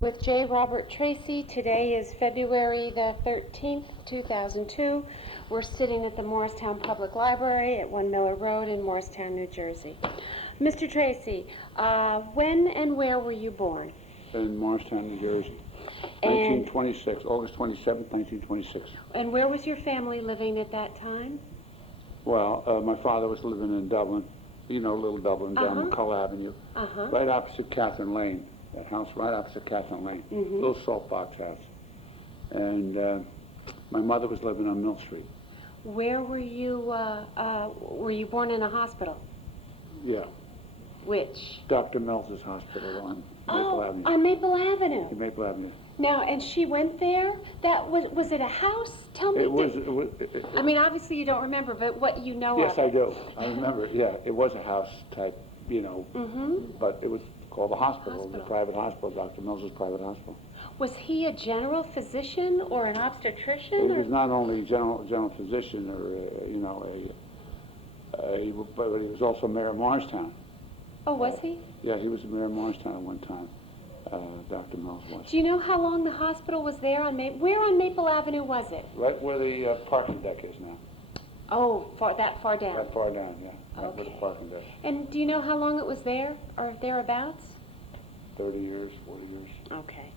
With J. Robert Tracy. Today is February the 13th, 2002. We're sitting at the Morristown Public Library at 1 Miller Road in Morristown, New Jersey. Mr. Tracy, when and where were you born? In Morristown, New Jersey. And 1926, August 27th, 1926. And where was your family living at that time? Well, my father was living in Dublin, you know, Little Dublin, down McCullough Avenue, right opposite Catherine Lane. That house right opposite Catherine Lane, little salt box house. And my mother was living on Mill Street. Where were you born in a hospital? Yeah. Which? Dr. Mills's hospital on Maple Avenue. On Maple Avenue. Maple Avenue. Now, and she went there? Was it a house? Tell me. I mean, obviously you don't remember, but what you know of it. Yes, I do. I Uh-huh. remember, yeah. It was a house type, you know, but it was called the hospital, the private hospital, Dr. Mills's private hospital. Was he a general physician or an obstetrician? He was not only general physician or, you know, but he was also mayor of Morristown. Oh, was he? Yeah, he was the mayor of Morristown at one time. Dr. Mills was. Do you know how long the hospital was there on Where on Maple Avenue was it? Right where the parking deck is now. Oh, that far down? That far down, yeah. Right Okay. where the parking deck. And do you know how long it was there, or thereabouts? 30 years, 40 years. Okay.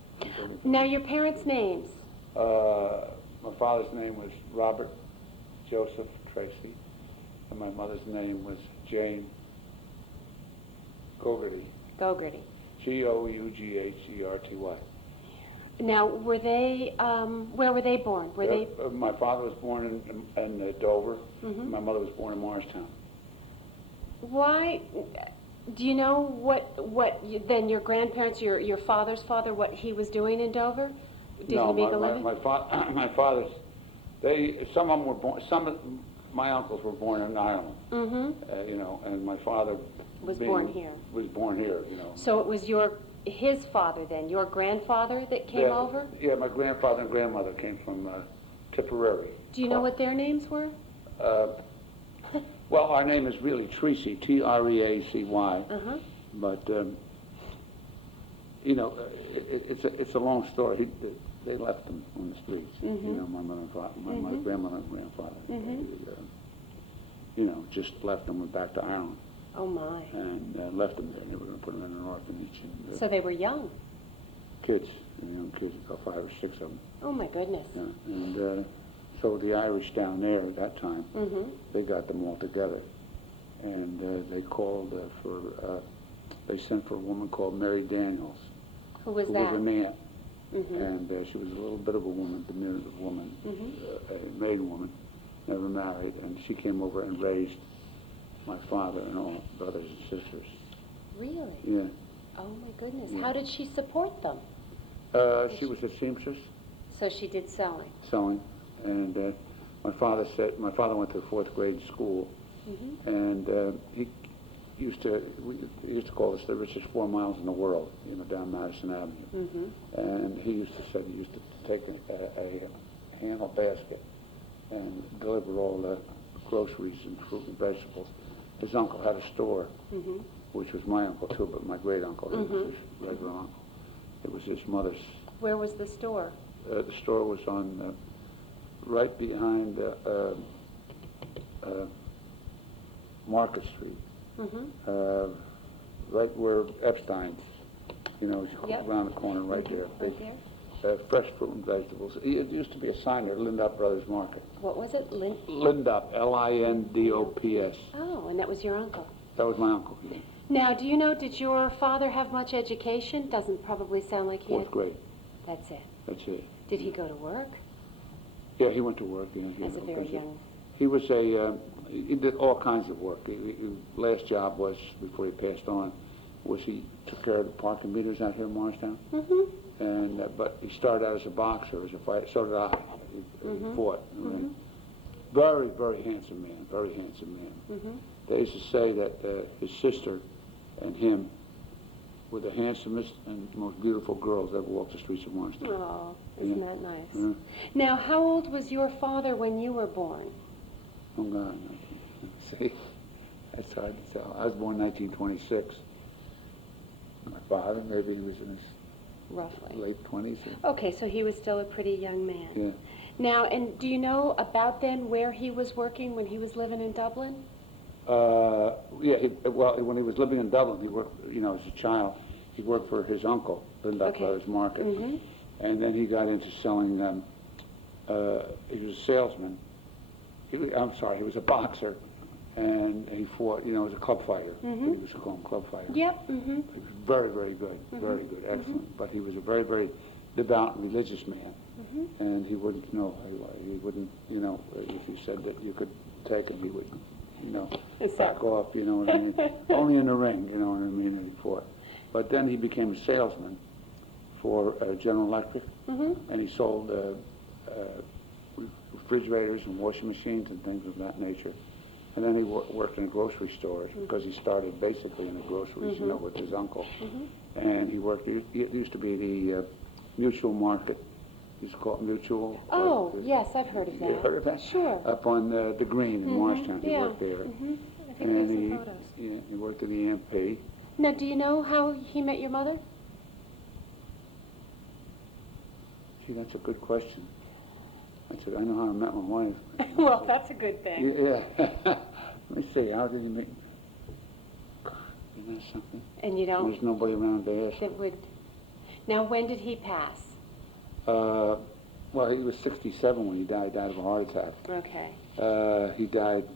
Now, your parents' names? My father's name was Robert Joseph Tracy, and my mother's name was Jane Gogarty. Gogarty. Gougherty. Now, were they, where were they born? Were they? My father was born in Dover. My mother was born in Morristown. Why, do you know then your grandparents, your father's father, what he was doing in Dover? Did he make a living? My father's, some of them were born, my uncles were born in Ireland. You know, and my father was born here, you know. So it was his father then, your grandfather that came over? Yeah, my grandfather and grandmother came from Tipperary. Do you know what their names were? Well, our name is really Tracy, Treacy. But you know, it's a long story. They left them on the streets. You know, my mother and father, my grandmother and grandfather. You know, just left them, went back to Ireland. Oh my! And left them there. They were going to put them in an orphanage. And, so they were young. Kids, young kids, about 5 or 6 of them. Oh my goodness! Yeah, and so the Irish down there at that time, they got them all together, and they called they sent for a woman called Mary Daniels. Who was that? Who was an aunt, and she was a little bit of a woman, diminutive woman, a maiden woman, never married, and she came over and raised my father and all brothers and sisters. Really? Yeah. Oh my goodness! Yeah. How did she support them? She was a seamstress. So she did sewing. Sewing, and my father went to the 4th grade school, and he used to call us the richest 4 miles in the world, you know, down Madison Avenue. And he used to say he used to take a handle basket and deliver all the groceries and fruit and vegetables. His uncle had a store, which was my uncle too, but my great uncle, he was his regular uncle. It was his mother's. Where was the store? The store was on right behind Market Street, right where Epstein's, you know, around the corner, right there. Right there? Fresh fruit and vegetables. It used to be a sign there, Lindop Brothers Market. What was it? Lindop, Lindops. Oh, and that was your uncle? That was my uncle. Yeah. Now, do you know, did your father have much education? Doesn't probably sound like he had. 4th grade. That's it. That's it. Did he go to work? Yeah, he went to work. Yeah, As a very young. He was he did all kinds of work. His last job was, before he passed on, was he took care of the parking meters out here in Morristown. And but he started out as a boxer, as a fighter. So did I. He fought. Very, very handsome man. Very handsome man. They used to say that his sister and him were the handsomest and most beautiful girls that ever walked the streets of Morristown. Oh, isn't that nice? Now, how old was your father when you were born? Oh God, see, that's hard to tell. I was born in 1926. My father, maybe he was in his roughly? late 20s. Okay, so he was still a pretty young man. Yeah. Now, and do you know about then where he was working when he was living in Dublin? Yeah, well, when he was living in Dublin, he worked, as a child, he worked for his uncle, Lindop Brothers Market. And then he got into selling, he was a salesman. He was a boxer, and he fought, was a club fighter. He used to call him club fighter. Yep. He was very, very good, very good, excellent. But he was a very, very devout and religious man. And he wouldn't, he wouldn't, if you said that you could take him, he would, back off, you know what I mean? Only in the ring, you know what I mean, when he fought. But then he became a salesman for General Electric, and he sold refrigerators and washing machines and things of that nature. And then he worked in grocery stores because he started basically in the groceries, with his uncle. And he worked, it used to be the Mutual Market. He used to call it Mutual. Oh, yes, I've heard of that. You heard of that? Sure. Up on the Green in Morristown. He worked there. I think I have some photos. Yeah, he worked in the MP. Now, do you know how he met your mother? Gee, that's a good question. I know how I met my wife. Well, that's a good thing. Yeah. Let me see, how did he meet? God, isn't that something? And you don't? There's nobody around to ask. That would. Now, when did he pass? Well, he was 67 when he died of a heart attack. Okay. He died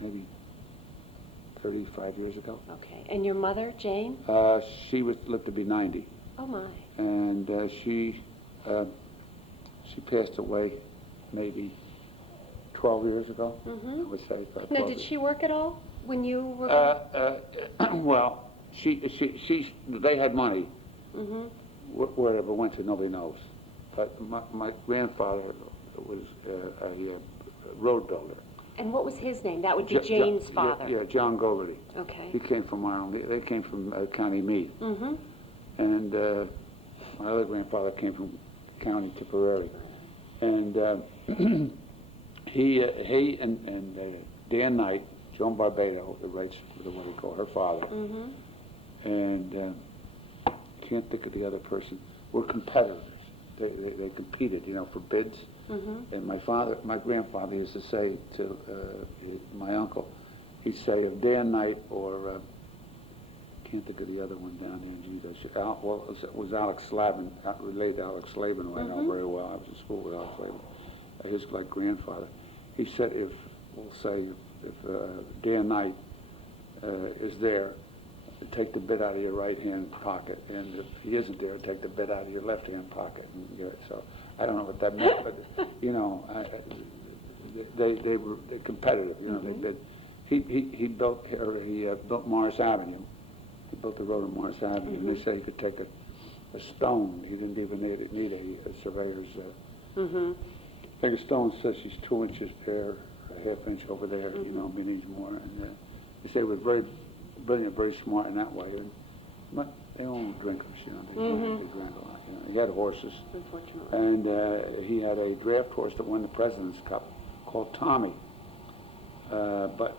maybe 35 years ago. Okay. And your mother, Jane? She lived to be 90. Oh, my. And she passed away maybe 12 years ago, I would say. Now, did she work at all when you were? Well, they had money. Where it ever went to, nobody knows. But my grandfather was a road builder. And what was his name? That would be Jane's father. Yeah, John Gogarty. Okay. He came from Ireland. They came from County Meath. And my other grandfather came from County Tipperary. And he and Dan Knight, Joan Barbado, the what do you call her father, and can't think of the other person, were competitors. They competed, for bids. And my grandfather used to say to my uncle, he'd say if Dan Knight or can't think of the other one down here. It was Alex Slavin, related to Alex Slavin, who I know very well. I was in school with Alex Slavin, his grandfather. He said if Dan Knight is there, take the bit out of your right hand pocket, and if he isn't there, take the bit out of your left hand pocket. And, so I don't know what that meant, but they were competitive. They bid. He built Morris Avenue. He built the road on Morris Avenue, and they say he could take a stone. He didn't even need a surveyor's. Take a stone, says she's 2 inches there, a half inch over there. Means more. And they say he was very brilliant, very smart in that way. But they were all drinkers, They drank a lot. He had horses. Unfortunately. And he had a draft horse that won the President's Cup called Tommy. But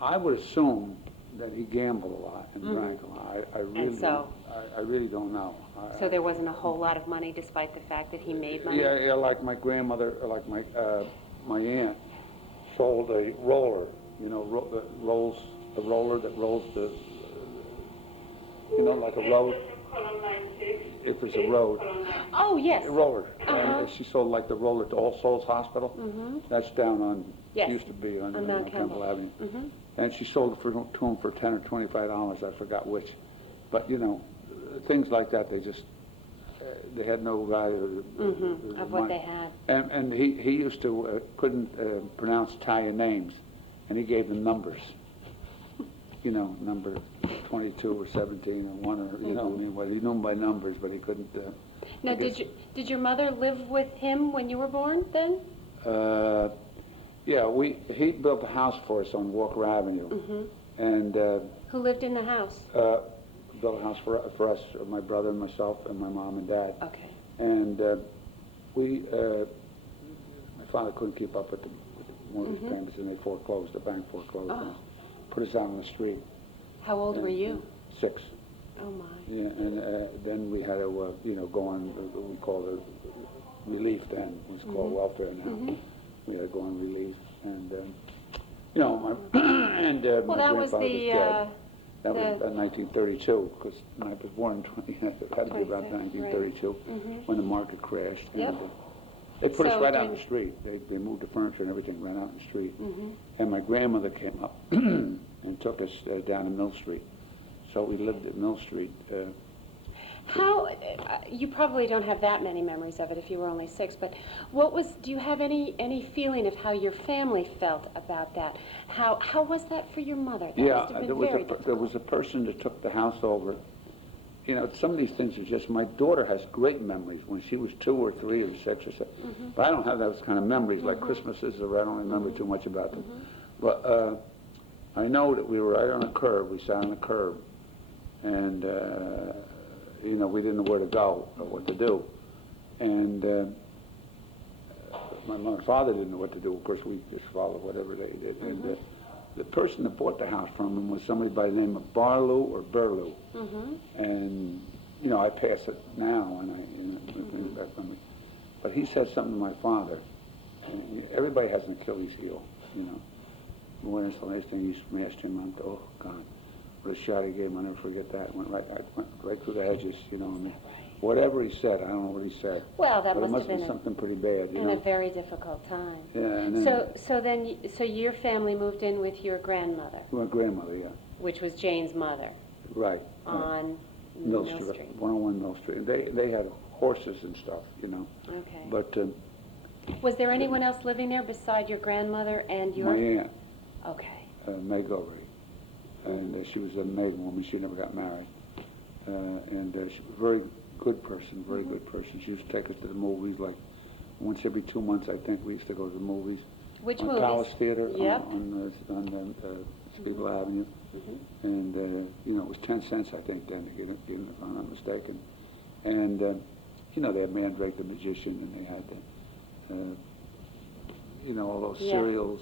I would assume that he gambled a lot and drank a lot. I really don't know. So there wasn't a whole lot of money, despite the fact that he made money. Yeah. Like my grandmother, like my aunt, sold a roller. The roller that rolls the, like a road. If it's a road. Oh, yes. A roller. And she sold like the roller to All Souls Hospital. That's down on, used to be on Mount Campbell Avenue. And she sold it to him for $10 or $25, I forgot which. But, things like that, they had no value. Of what they had. And he used to, couldn't pronounce Italian names, and he gave them numbers. Number 22 or 17 or 1 or, he knew them by numbers, but he couldn't. Now, did your mother live with him when you were born, then? Yeah, he built a house for us on Walker Avenue. And who lived in the house? Built a house for us, my brother and myself and my mom and dad. Okay. And my father couldn't keep up with the mortgage payments, and they foreclosed, the bank foreclosed, and put us out on the street. How old were you? 6. Oh, my. Yeah, and then we had to, go on, we called it relief then. It was called welfare now. We had to go on relief, and, Well, my that was grandfather was dead. That was the- about 1932, because I was born in 20, it had to be about 26, right. 1932, when the market crashed. Yep. And, they put us So right out in during- the street. They moved the furniture and everything right out in the street. Mm-hmm. And my grandmother came up and took us down to Mill Street. So we lived at Mill Street. How, you probably don't have that many memories of it if you were only 6, but do you have any feeling of how your family felt about that? How was that for your mother? That must have been very difficult. There was a person that took the house over. Some of these things are just, my daughter has great memories when she was 2 or 3 or 6 or 7. But I don't have those kind of memories, like Christmases, or I don't remember too much about them. But I know that we were right on a curb. We sat on a curb, and we didn't know where to go or what to do. And my father didn't know what to do. Of course, we just followed whatever they did. And the person that bought the house from him was somebody by the name of Barlow or Burlew. And, I pass it now, and back from me. But he said something to my father. And everybody has an Achilles heel, When it's the last thing he smashed him on, oh, God. What a shot he gave him, I'll never forget that. I went right through the hedges, Whatever he said, I don't know what he said. Well, that but must it have been been something pretty bad, in a very difficult time. Yeah, and then So your family moved in with your grandmother, my grandmother, yeah. which was Jane's mother, Right. on Mill Mill Street, Street. 101 Mill Street. And they had horses and stuff, Okay. But Was there anyone else living there beside your grandmother and your... my aunt, Okay. Meg Overy, and she was a maiden woman. She never got married. And she was a very good person, very good person. She used to take us to the movies, like once every 2 months, I think, we used to go to the movies. Which on movies? Palace Theater Yep. on Spiegel Avenue. And, it was 10 cents, I think, then, to get in, if I'm not mistaken. And, they had Mandrake the Magician, and they had all those cereals,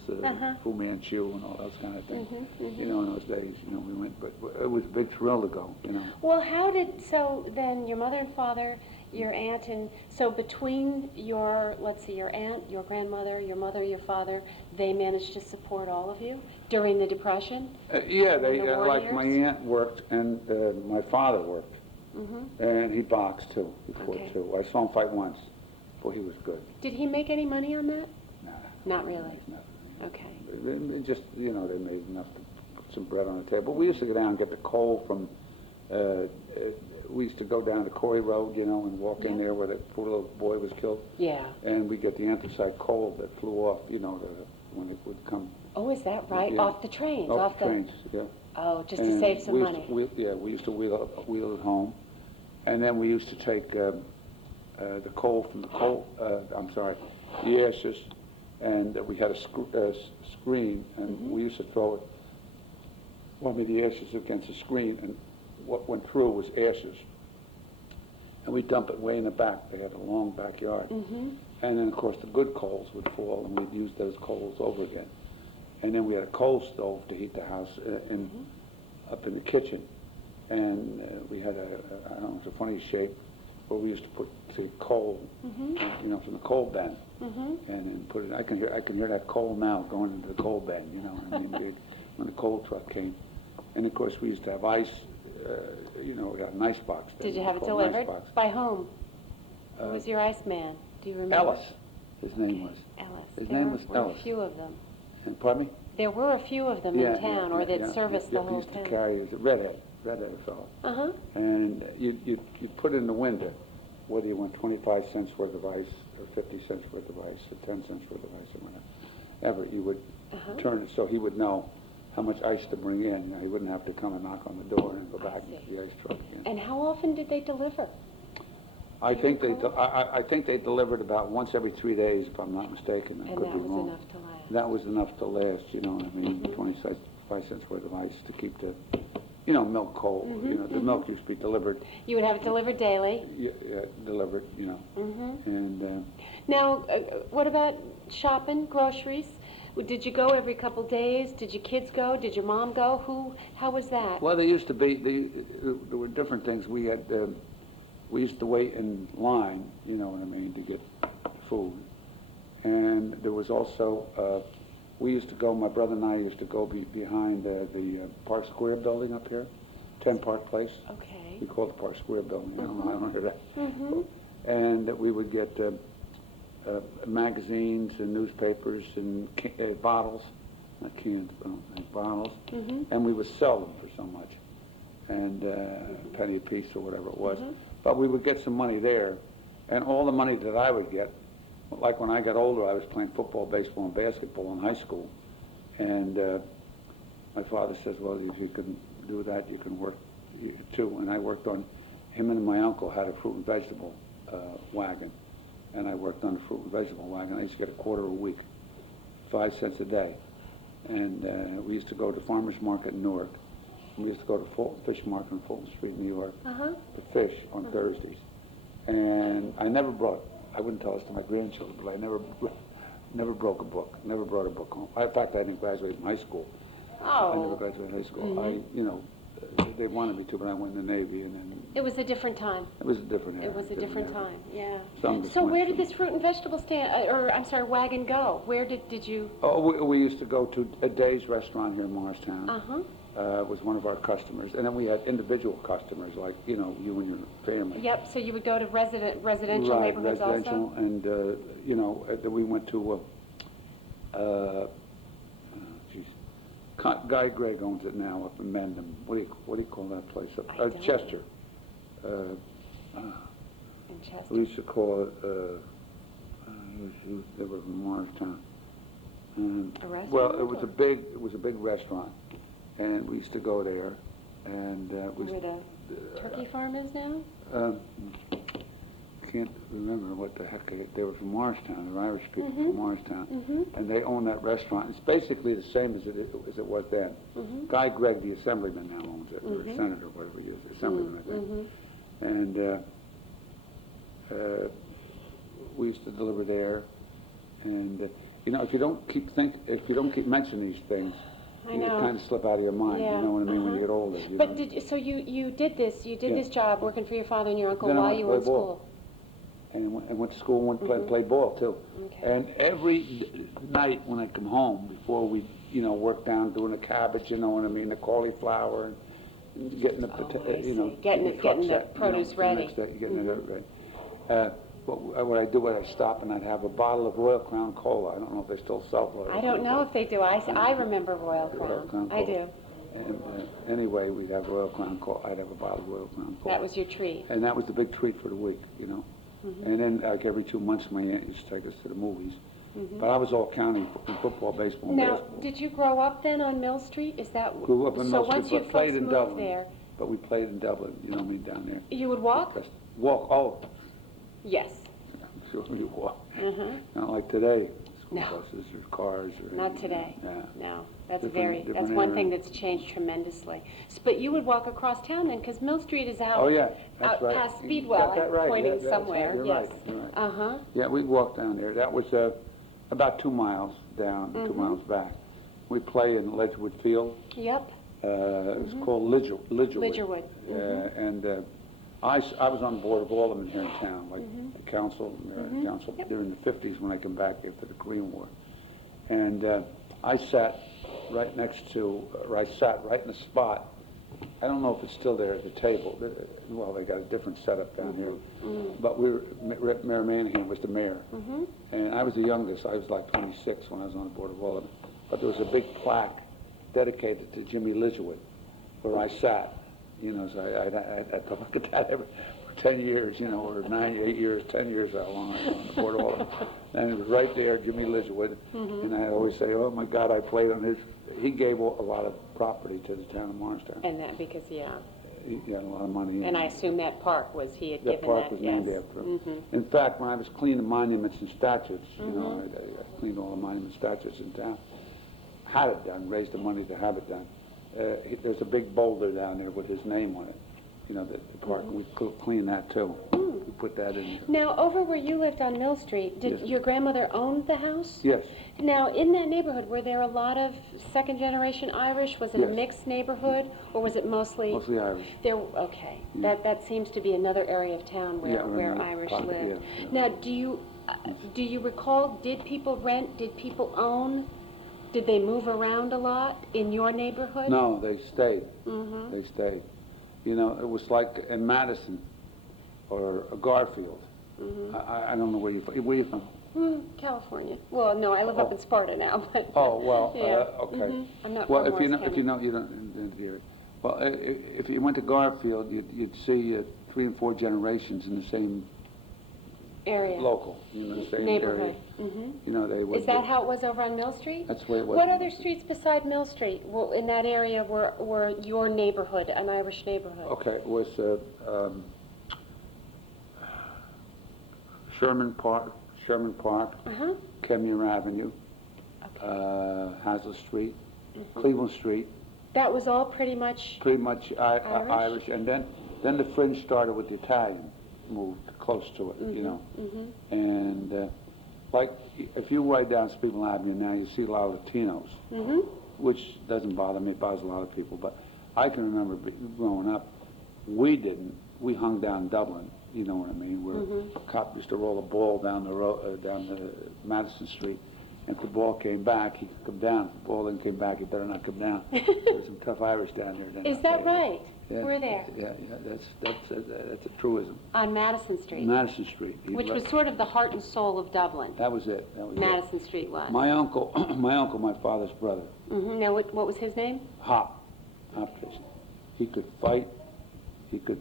Fu Manchu and all those kind of things. In those days, we went, but it was a big thrill to go, Well, so then your mother and father, your aunt, and so between your aunt, your grandmother, your mother, your father, they managed to support all of you during the Depression? Yeah, the war like my years? aunt worked, and my father worked. And he boxed, too, before, Okay. too. I saw him fight once. Boy, he was good. Did he make any money on that? Nah. Not really. Nothing. Okay. They just, they made enough to put some bread on the table. We used to go down and get the coal from, we used to go down to Corey Road, and walk in there where that poor little boy was killed. Yeah. And we get the anthracite coal that flew off, when it would come. Oh, is that right? Yeah. Off the trains? Off the trains, yeah. Oh, just to And save some money. We used to wheel it home. And then we used to take the coal from the ashes, and we had a screen, and we used to throw the ashes against the screen, and what went through was ashes. And we dump it way in the back. They had a long backyard. And then, of course, the good coals would fall, and we'd use those coals over again. And then we had a coal stove to heat the house up in the kitchen. And we had I don't know, it's a funny shape, where we used to put the coal, from the coal bin, and then put it. I can hear that coal now going into the coal bin, when the coal truck came. And of course, we used to have ice. We had an ice box. Did you have it delivered? By whom? Who was your ice man? Do you remember? Ellis, his name was. Ellis. His name was There were Ellis. a few of them. And, pardon me? There were a few of them in town, or that serviced the He whole used town. to carry, he was a redhead fellow. And you'd put in the window, whether you want 25 cents worth of ice, or 50 cents worth of ice, or 10 cents worth of ice, or whatever, you would turn it so he would know how much ice to bring in. He wouldn't have to come and knock on the door and go back into the ice truck again. And how often did they deliver? I think they delivered about once every 3 days, if I'm not mistaken. I And could that be was wrong. enough to last. That was enough to last, 25 cents worth of ice to keep the, milk cold. The milk used to be delivered. You would have it delivered daily? Yeah, delivered, And Now, what about shopping, groceries? Did you go every couple days? Did your kids go? Did your mom go? How was that? Well, there were different things. We used to wait in line, you know what I mean, to get food. And there was also, we used to go, my brother and I used to go behind the Park Square building up here, 10 Park Place. Okay. We call it the Park Square building. I don't know, I don't know that. Mm-hmm. And we would get magazines and newspapers and bottles, not cans, but bottles, and we would sell them for so much, and a penny a piece or whatever it was. But we would get some money there, and all the money that I would get, like when I got older, I was playing football, baseball, and basketball in high school, and my father says, well, if you can do that, you can work too. And I worked on, him and my uncle had a fruit and vegetable wagon, and I worked on the fruit and vegetable wagon. I used to get a quarter a week, 5 cents a day. And we used to go to Farmers Market in Newark. We used to go to Fulton Fish Market on Fulton Street in New York to fish on Thursdays. And I never brought, I wouldn't tell this to my grandchildren, but I never broke a book, never brought a book home. In fact, I didn't graduate from high school. Oh. I never graduated high school. You know, they wanted me to, but I went in the Navy, and then... It was a different time. It was a different era. It was a different time, yeah. So where did this fruit and vegetable stand, wagon go? Where did you... Oh, we used to go to a Day's restaurant here in Morristown. Was one of our customers. And then we had individual customers, like, you know, you and your family. Yep, so you would go to residential neighborhoods residential, also? And, you know, we went to, Guy Gregg owns it now up in Mendham. What do you call that place? Chester. In Chester. We used to call it, they were from Morristown. A restaurant? Well, it was a big restaurant, and we used to go there, and Where the turkey farm is now? Can't remember what the heck they were from Morristown. They're Irish people from Morristown, and they own that restaurant. It's basically the same as it was then. Guy Gregg, the assemblyman, now owns it, or senator, whatever he is, assemblyman, I think. And we used to deliver there, and you know, if you don't keep mentioning these things, you kind of slip out of your mind. Yeah. You know what I mean? When you get older. But you did this job working for your father and your uncle while you were in school. And went to school and played ball too. Okay. And every night when I come home, before we, you know, work down doing the cabbage, you know what I mean, the cauliflower, and getting the you know, getting the produce ready. Getting it ready. What I do is I stop and I'd have a bottle of Royal Crown Cola. I don't know if they still sell Royal Crown. I don't know if they do. I remember Royal Crown. I do. And anyway, we'd have Royal Crown Cola. I'd have a bottle of Royal Crown Cola. That was your treat. And that was the big treat for the week, you know. And then, like every 2 months, my aunt used to take us to the movies. But I was all county in football, baseball, and Now, basketball. did you grow up then on Mill Street? Is that Grew up in Mill Street, once you but played folks in moved Dublin. there, But we played in Dublin, you know what I mean, down there. you would walk? Walk, oh, Yes. I'm sure you walk. Not like today, school No. buses or cars. Or Not anything. today. Yeah. No, that's Different one era. thing that's changed tremendously. But you would walk across town then, because Mill Street is out. Oh, yeah, that's out right. past You Speedwell. got that I'm right. pointing Yeah, that's somewhere. right. You're Yes. right. You're right. Yeah. We'd walk down there. That was about 2 miles down, 2 miles back. We play in Ledgewood Field. Yep. It was called Lidgerwood. Lidgerwood. And I was on the board of Alderman here in town, like the council during the 50s when I came back after the Korean War. And I sat right next to, or I sat right in the spot. I don't know if it's still there at the table. Well, they got a different setup down here. But Mayor Manahan was the mayor. And I was the youngest. I was like 26 when I was on the board of Alderman. But there was a big plaque dedicated to Jimmy Lidgerwood, where I sat. You know, so I had to look at that for 10 years, you know, or 8 years, 10 years, how long I was on the board of Alderman. And it was right there, Jimmy Lidgerwood. And I always say, oh my God, I played on his. He gave a lot of property to the town of Morristown. And that because, He had a lot of money. and I assume that park was, he had That given park that, was yes. named after him. In fact, when I was cleaning monuments and statues, you know, I cleaned all the monument statues in town. Had it done, raised the money to have it done. There's a big boulder down there with his name on it. you know, the park. We cleaned that too. We put that in. Now, over where you lived on Mill Street, did Yes. your grandmother own the house? Yes. Now, in that neighborhood, were there a lot of second-generation Irish? Was it a Yes. mixed neighborhood, or was it mostly? Mostly Irish. There. Okay. Yeah. That seems to be another area of town where Yeah, where around Irish pocket, lived. yeah, yeah. Now, do you recall? Did people rent? Did people own? Did they move around a lot in your neighborhood? No, they stayed. Mm-hmm. They stayed. You know, it was like in Madison or Garfield. Mm-hmm. I don't know where you're from. Where you from? California. Well, no, I live up Oh. in Sparta now. But Oh, well, yeah. okay. Mhm. I'm not Well, from if you know, Morris if you County. know, you don't hear it. Well, if you went to Garfield, you'd see 3 and 4 generations in the same Area. local, you know, the same Neighborhood. area. Mm-hmm. You know, they would. Is that how it was over on Mill Street? That's the way it was. What in other Mill Street. streets beside Mill Street in that area were your neighborhood, an Irish neighborhood? Okay, it was Sherman Park, Uh-huh. Kemmer Avenue, Okay. Hazlitt Street, Mm-hmm. Cleveland Street. That was all pretty much. Pretty much Irish? Irish, and then the fringe started with the Italian, moved close to it, you know. Mm-hmm. And like if you ride down Spiegel Avenue now, you see a lot of Latinos, Mm-hmm. which doesn't bother me. It bothers a lot of people. But I can remember growing up, we hung down Dublin. You know what I mean? Where a cop used to roll a ball down the road, down the Madison Street. And if the ball came back, he could come down. If the ball then came back, he better not come down. There's some tough Irish down there. Then. Is that right? Yeah, We're there. Yeah, that's a truism. On Madison Street, Madison Street. which was sort of the heart and soul of Dublin. That was it. That was it. Madison Street was. My uncle, my father's brother, Mm-hmm. Now, what was his name? Hop Tracy. He could fight. He could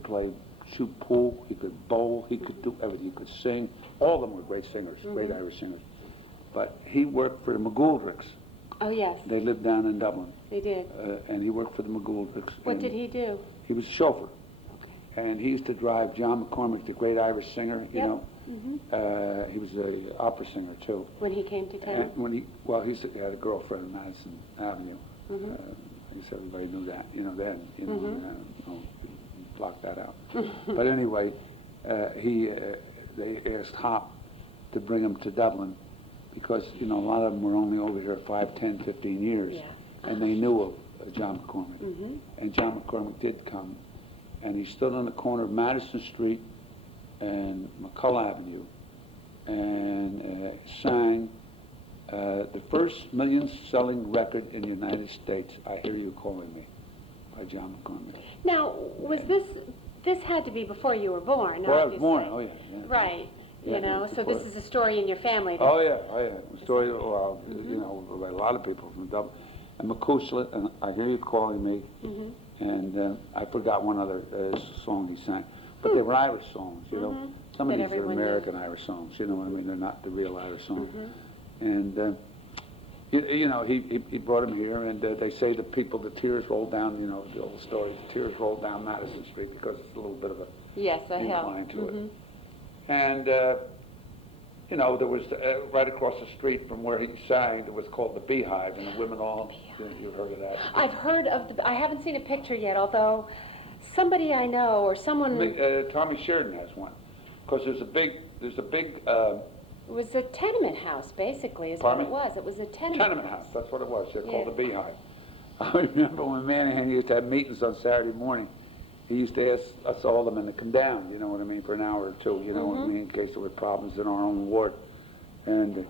shoot pool. He could bowl. He could do everything. He could sing. All of them were great singers, great Irish singers. But he worked for the McGoldricks. Oh, yes, They lived down in Dublin, they did. and he worked for the McGoldricks. What and did he do? He was a chauffeur, and he used to drive John McCormick, the great Irish singer. You Yep. know, Mm-hmm. he was an opera singer too. When he came to town? And when he had a girlfriend in Madison Avenue. Mm-hmm. I guess everybody knew that, you know, then, you know, Mhm. block that out. But anyway, they asked Hop to bring him to Dublin because, you know, a lot of them were only over here 5, 10, 15 years. Yeah. And they knew of John McCormick. Mm-hmm. And John McCormick did come. And he stood on the corner of Madison Street and McCullough Avenue and sang the first million-selling record in the United States, I Hear You Calling Me, by John McCormick. Now, was this had to be before you were born, Well, I was obviously. born, oh yeah. Right, Yeah, you know, so before. this is a story in your family. Oh yeah. The story, well, you know, by a lot of people from Dublin. And McCushlet, and I Hear You Calling Me, Mm-hmm. and I forgot one other song he sang. But they were Irish songs, you know. Some of That these are everyone knew. American Irish songs, you know what I mean? They're not the real Irish songs. Mm-hmm. And, you know, he brought him here, and they say the tears rolled down, you know, the old story, the tears rolled down Madison Street because it's a little bit of a Yes, a hill. incline to Mhm. it. And, you know, there was, right across the street from where he sang, it was called the Beehive, and the women all, you've heard of that. I've heard of I haven't seen a picture yet, although somebody I know or someone, Tommy Sheridan has one, because there's a big, it was a tenement house, basically, is Pardon what me? it was. It was a tenement house, that's what it was, it's Yeah. called the Beehive. I remember when Manahan used to have meetings on Saturday morning, he used to ask us all the men to come down, you know what I mean, for an hour or two, you know what I mean, in case there were problems in our own ward. And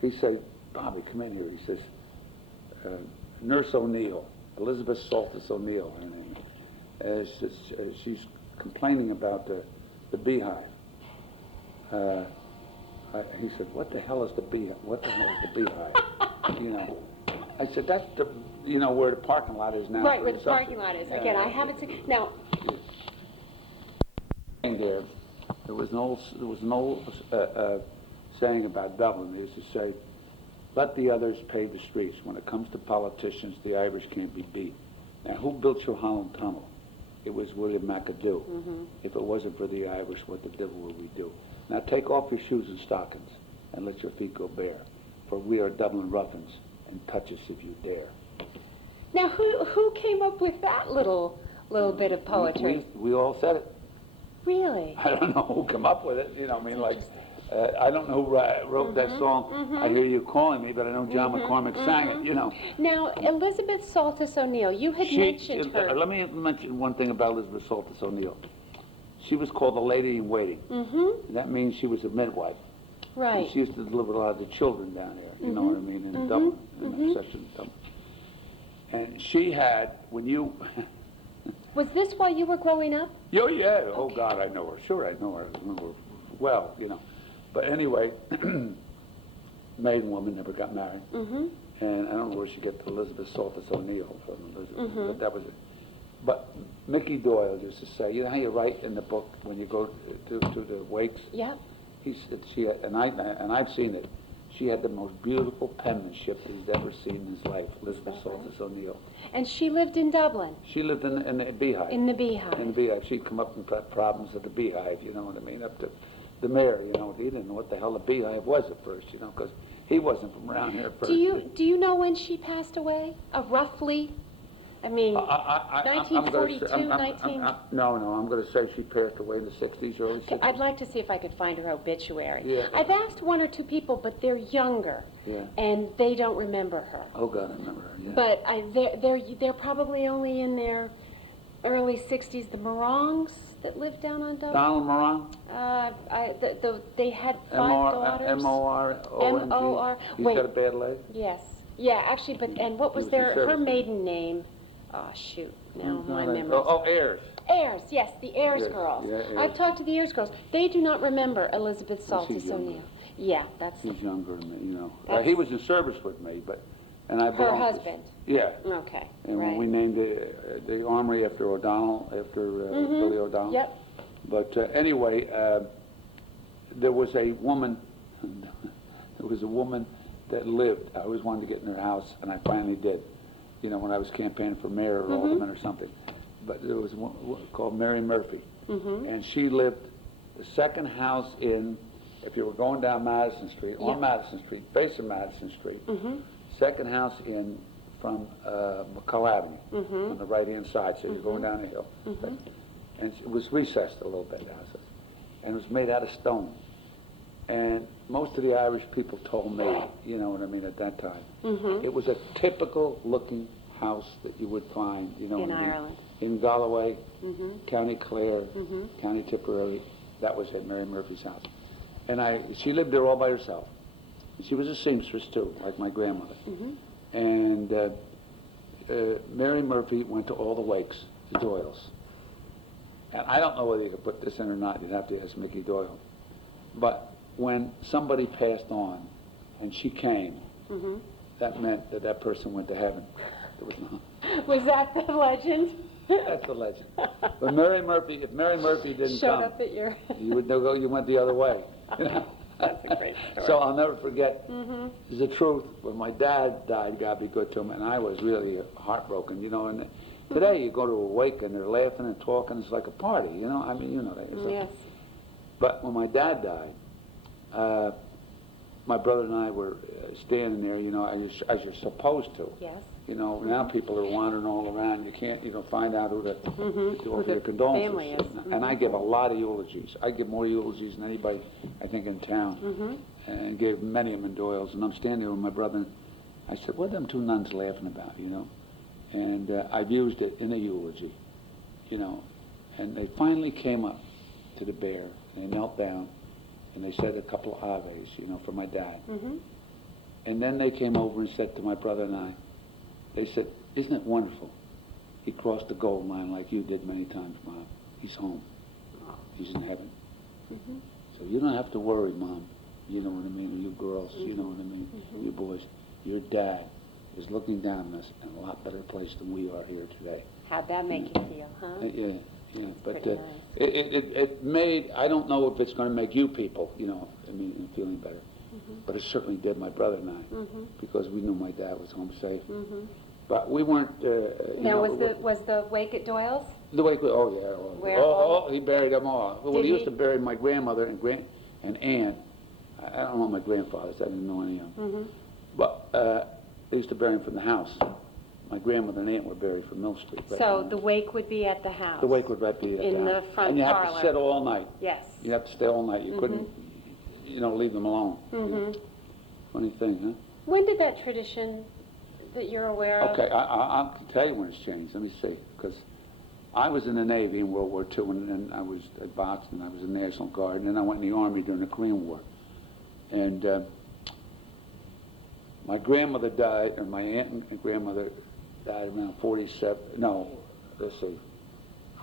he said, Bobby, come in here. He says, Nurse O'Neill, Elizabeth Saltus O'Neill, her name is. She's complaining about the Beehive. He said, what the hell is the Beehive? What the hell is the Beehive? You know. I said, that's the, you know, where the parking lot is now. right where the parking lot is. Again, I haven't seen. Now, There was an old saying about Dublin. It is to say, let the others pave the streets. When it comes to politicians, the Irish can't be beat. Now, who built Holland Tunnel? It was William McAdoo. If it wasn't for the Irish, what the devil would we do? Now take off your shoes and stockings and let your feet go bare, for we are Dublin ruffians, and touch us if you dare. now who came up with that little little bit of poetry. We all said it. Really? I don't know who came up with it, you know, I mean, like, I don't know who wrote that song, I Hear You Calling Me, but I know John McCormick sang it, you know. Now, Elizabeth Saltis O'Neill, you had mentioned her. Let me mention one thing about Elizabeth Saltis O'Neill. She was called the lady in waiting. That means she was a midwife. Right. And she used to deliver a lot of the children down there, you know what I mean, in Dublin, in that section of Dublin. And she had, when you... Was this while you were growing up? Oh, yeah. Oh, God, I know her. Sure, I know her well, you know. But anyway, maiden woman, never got married. And I don't know where she got Elizabeth Saltis O'Neill from, Elizabeth, but that was it. But Mickey Doyle used to say, you know how you write in the book when you go to the wakes? Yeah. He said she had, and I've seen it, she had the most beautiful penmanship he's ever seen in his life, Elizabeth Saltis O'Neill. And she lived in Dublin? She lived in the Beehive. In the Beehive. In the Beehive. She'd come up and problems at the Beehive, you know what I mean, up to the mayor, you know. He didn't know what the hell a Beehive was at first, you know, because he wasn't from around here at first. Do you know when she passed away? Roughly? I mean, 1942, No, I'm going to say she passed away in the 60s, early 60s. I'd like to see if I could find her obituary. Yeah. I've asked one or two people, but they're younger, and they don't remember her. Oh, God, I remember her, yeah. But they're probably only in their early 60s. The Morongs that lived down on Dublin. Donald Morong? They had 5 daughters. M-O-R-O-N-G. M-O-R. He's Wait. got a bad leg? Yes. Yeah, actually, but, and what was her maiden name? Oh, shoot. No, my memory. Oh, Ayers. Ayers, yes, the Ayers Yes, girls. yeah, Ayers. I've talked to the Ayers girls. They do not remember Elizabeth Well, she's Saltis younger. O'Neill. Yeah, that's He's younger than me, you know. That's- He was in service with me, and I her belonged to- husband. Yeah. Okay, And right. when we named the armory after O'Donnell, after Billy O'Donnell. Yep. But anyway, there was a woman that lived. I always wanted to get in her house, and I finally did. You know, when I was campaigning for mayor or alderman or something. But there was one called Mary Murphy, and she lived the second house in. If you were going down Madison Street, on Madison Street, facing Madison Street, second house in from McCullough Avenue on the right-hand side. So you're going down the hill, and it was recessed a little bit, the house, and it was made out of stone. And most of the Irish people told me, you know what I mean, at that time, it was a typical looking house that you would find, you know, In Ireland. In Galloway, County Clare, County Tipperary. That was at Mary Murphy's house. And she lived there all by herself. She was a seamstress too, like my grandmother. And Mary Murphy went to all the wakes, the Doyles. And I don't know whether you could put this in or not. You'd have to ask Mickey Doyle. But when somebody passed on and she came, that meant that that person went to heaven. There was not. Was that the legend? That's the legend. But Mary Murphy, if Mary Murphy didn't Showed come, up at your... you would go. You went the other way. That's a great story. So I'll never forget. It's the truth. When my dad died, God be good to him, and I was really heartbroken. You know, and today you go to a wake and they're laughing and talking. It's like a party. You know, I mean, you know that yourself. Yes. But when my dad died, my brother and I were standing there, you know, as you're supposed to. Yes. You know, now people are wandering all around. You can't, find out who to offer your the condolences. family is. And I give a lot of eulogies. I give more eulogies than anybody, I think, in town. And gave many of them in Doyle's. And I'm standing there with my brother, and I said, what are them two nuns laughing about, you know? And I've used it in a eulogy, you know. And they finally came up to the bear, and they knelt down, and they said a couple of Aves, you know, for my dad. And then they came over and said to my brother and I, they said, isn't it wonderful? He crossed the gold line like you did many times, Mom. He's home. He's in heaven. So you don't have to worry, Mom. You know what I mean? You girls, you know what I mean? You boys. Your dad is looking down on us in a lot better place than we are here today. How'd that make you feel, huh? Yeah. But Pretty nice. it made, I don't know if it's going to make you people, you know, I mean, feeling better. But it certainly did my brother and I, because we knew my dad was home safe. But we weren't. Now, was the wake at Doyle's? The wake, he buried them all. Well, he used to bury my grandmother and aunt. I don't know my grandfathers. I didn't know any of them. But they used to bury them from the house. my grandmother and aunt were buried from Mill Street. Right So down the there. wake would be at the house? The wake would right be at in the the house. front And you have parlor. to sit all night. Yes. You have to stay all night. You couldn't, leave them alone. Funny thing, huh? When did that tradition that you're aware of? Okay, I'll tell you when it's changed. Let me see, because I was in the Navy in World War II, and then I was at Boston. I was in the National Guard, and then I went in the Army during the Korean War. And my grandmother died, and my aunt and grandmother died around 47. No, let's see,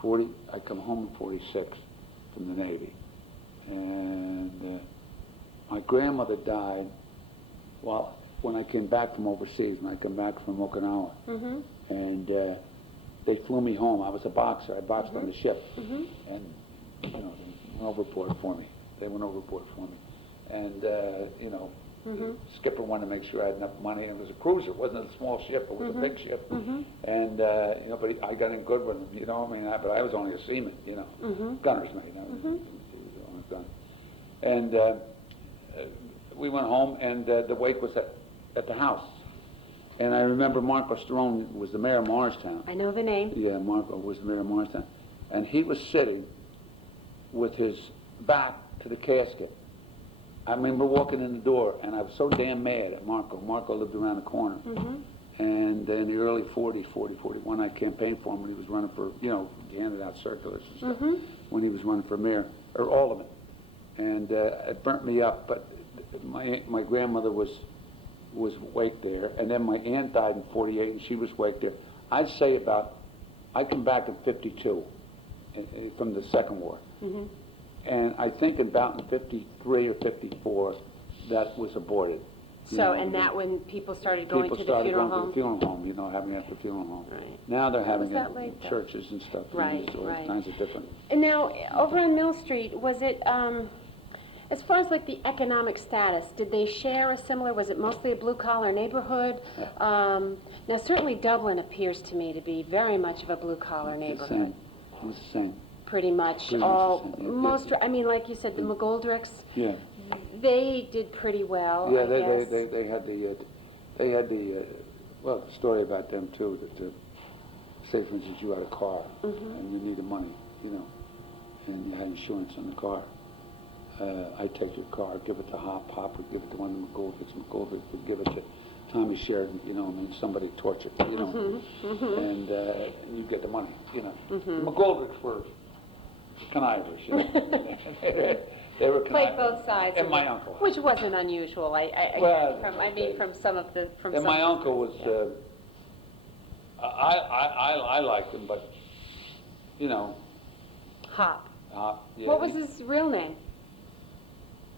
40. I come home in 46 from the Navy, and my grandmother died when I came back from overseas. When I came back from Okinawa, and they flew me home. I was a boxer. I boxed on the ship, and they went overboard for me. And the skipper wanted to make sure I had enough money. And it was a cruiser. It wasn't a small ship. It was a big ship. And but I got in good with him. But I was only a seaman. Gunner's mate. And we went home, and the wake was at the house. And I remember Marco Sterone was the mayor of Morristown. I know the name. Yeah, Marco was the mayor of Morristown. And he was sitting with his back to the casket. I remember walking in the door, and I was so damn mad at Marco. Marco lived around the corner. And in the early 40s, 41, I campaigned for him when he was running for, he handed out circulars and stuff, when he was running for mayor, or alderman. And it burnt me up, but my grandmother was waked there, and then my aunt died in 48, and she was waked there. I'd say I come back in 52 from the Second War, and I think about in 53 or 54 that was aborted. So, and that when people started going to the funeral home? People started going to the funeral home, having it at the funeral home. Right. Now they're having that it like in churches and stuff. Right, So right. all kinds of different. And now, over on Mill Street, was it, as far as like the economic status, did they share a similar, was it mostly a blue-collar neighborhood? Now, certainly Dublin appears to me to be very much of a blue-collar neighborhood. It was the same. Pretty much Pretty all, much the same, most, I mean, like you said, the McGoldricks, Yeah. they did pretty well, Yeah, I guess. they had the story about them too, that say for instance you had a car and you needed money, and you had insurance on the car. I'd take your car, give it to Hop would give it to one of the McGoldricks would give it to Tommy Sheridan, somebody tortured, and you get the money, The McGoldricks were connivers, They were Played both sides. And my uncle. Which wasn't unusual, from some of the, from And some. my uncle was, I liked him, but, Hop. yeah, What was his real name?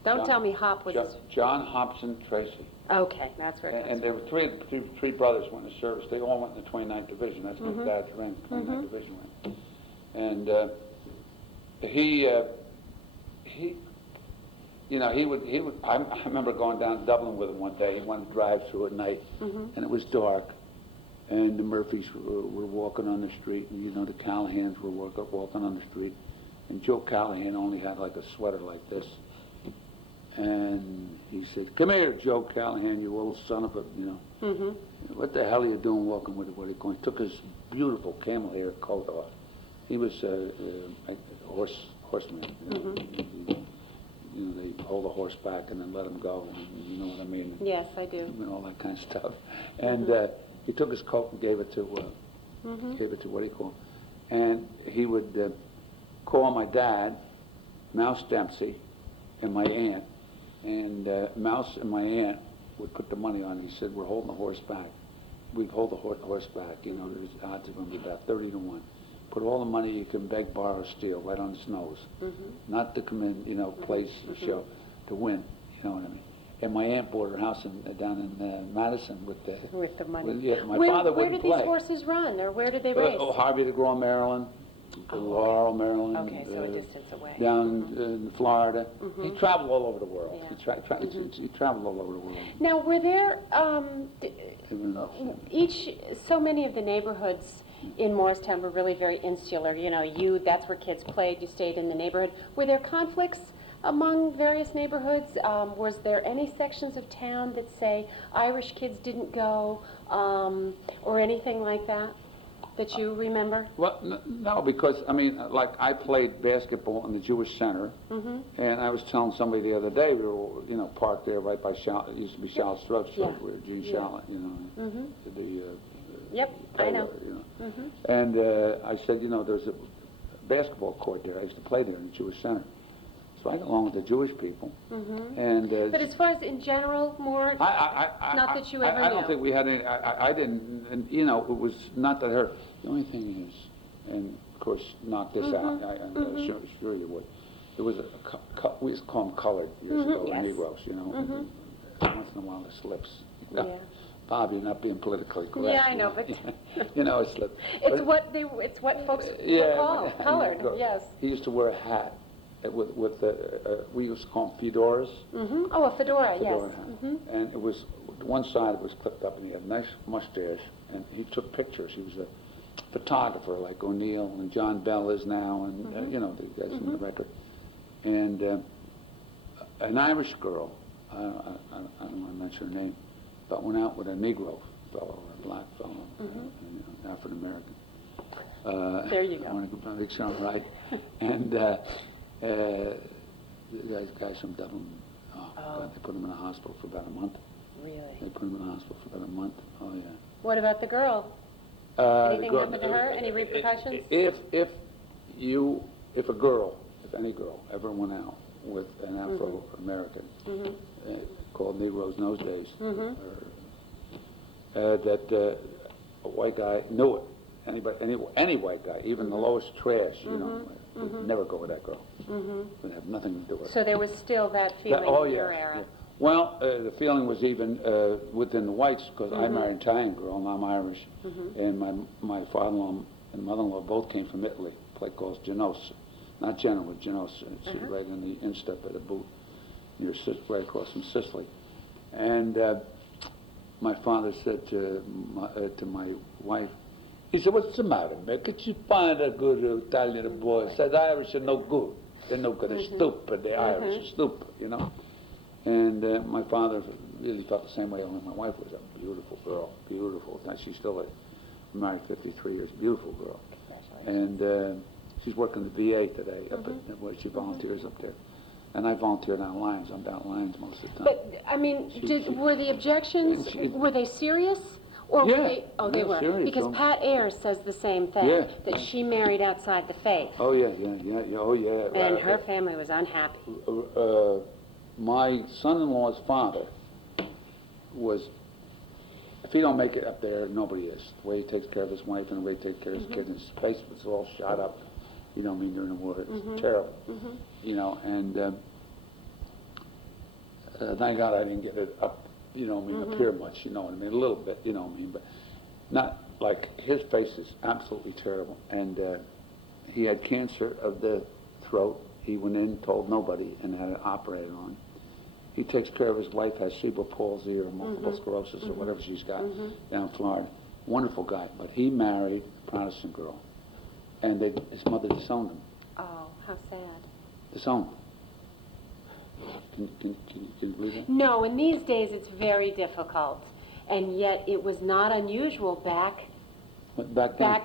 Don't tell me Hop was his. John Hobson Tracy. Okay, that's where it comes And there were three brothers went in the service. They all went in the 29th Division. That's my dad's rank, 29th Division rank. And he would. I remember going down to Dublin with him one day. He wanted to drive through at night, and it was dark, and the Murphys were walking on the street, and the Callahans were walking on the street, and Joe Callahan only had like a sweater like this, and he said, "Come here, Joe Callahan, you old son of a, what the hell are you doing walking with what he going?" He took his beautiful camel hair coat off. He was a horseman. They hold the horse back and then let him go. You know what I mean? Yes, I do. And all that kind of stuff. And he took his coat and gave it to what do you call? And he would call my dad, Mouse Dempsey, and my aunt. And Mouse and my aunt would put the money on. He said, "We're holding the horse back. We'd hold the horse back. There's odds of them be about 30 to 1. Put all the money you can beg, borrow, steal right on his nose. Not to come in, place or show, to win. You know what I mean?" And my aunt bought her house down in Madison with the money. My father where wouldn't did play. these horses run, or where did they race? Harvey de Graw, Maryland. Laurel, Maryland. Okay, so a distance away. Down in Florida. He traveled all over the world. Yeah. He traveled all over the world. Now, were there so many of the neighborhoods in Morristown were really very insular. That's where kids played. You stayed in the neighborhood. Were there conflicts among various neighborhoods? Was there any sections of town that say Irish kids didn't go, or anything like that you remember? Well, no, because, I mean, like, I played basketball in the Jewish Center, and I was telling somebody the other day, we were, you know, parked there right by Charlotte, it used to be Charlotte's Drug Store, where Gene Charlotte, you know, Yep, I know. you know. And I said, you know, there's a basketball court there. I used to play there in the Jewish Center. So I got along with the Jewish people. And But as far as in general, more, not that you ever knew. I don't think we had any, I didn't, and, you know, it was not that her, the only thing is, and of course, knock this out, I'm sure you would. There was we used to call them colored years ago, yes. Negroes, you know. Once in a while it slips. You know? Yeah. Bob, you're not being politically correct. Yeah, I know, but you know, it slipped. it's what folks were called, colored, yes. He used to wear a hat with we used to call them fedoras. Oh, a fedora, yes. Hat. And it was, one side was clipped up, and he had a nice mustache, and he took pictures. He was a photographer like O'Neill and John Bell is now, and you know, the guys from the record. And an Irish girl, I don't want to mention her name, but went out with a Negro fellow, or a black fellow, you know, African American. There you go. I want to make sure I'm right. And the guys from Dublin, God, they put him in a hospital for about a month. Really? They put him in a hospital for about a month. Oh yeah. What about the girl? Anything happened to her? Any repercussions? If any girl ever went out with an Afro-American, called Negroes in those days, that a white guy knew it. Any white guy, even the lowest trash, you know, would never go with that girl. Would have nothing to do with it. So there was still that feeling in your era. Yeah. Well, the feeling was even within the whites, because I married an Italian girl and I'm Irish, and my father-in-law and mother-in-law both came from Italy, a place called Genoa. Not Genoa, Genoa. It's right in the instep of the boot, right across from Sicily. And my father said to my wife, he said, "What's the matter, man? Could you find a good Italian boy?" I said, "Irish are no good. They're no good. They're stupid. The Irish are stupid, you know." And my father really felt the same way. Only my wife was a beautiful girl, beautiful. Now she's still married 53 years, beautiful girl. And she's working the VA today, up at where she volunteers up there. And I volunteer down Lyons. I'm down Lyons most of the time. But, I mean, were the objections, were they serious? Or were they, they were. Serious. Because Pat Ayers says the same thing, that she married outside the faith. Oh, yeah. And her family was unhappy. My son-in-law's father was, if he don't make it up there, nobody is. The way he takes care of his wife and the way he takes care of his kids, his face was all shot up, you know what I mean, during the war. It's terrible, you know, and thank God I didn't get it up, you know what I mean, up here much, you know what I mean, a little bit, you know what I mean, but not like, his face is absolutely terrible. And he had cancer of the throat. He went in, told nobody, and had it operated on. He takes care of his wife, has cerebral palsy or multiple sclerosis or whatever she's got down in Florida. Wonderful guy, but he married a Protestant girl, and his mother disowned him. Oh, how sad. Disowned him. Can you believe that? No, in these days it's very difficult, and yet it was not unusual back then?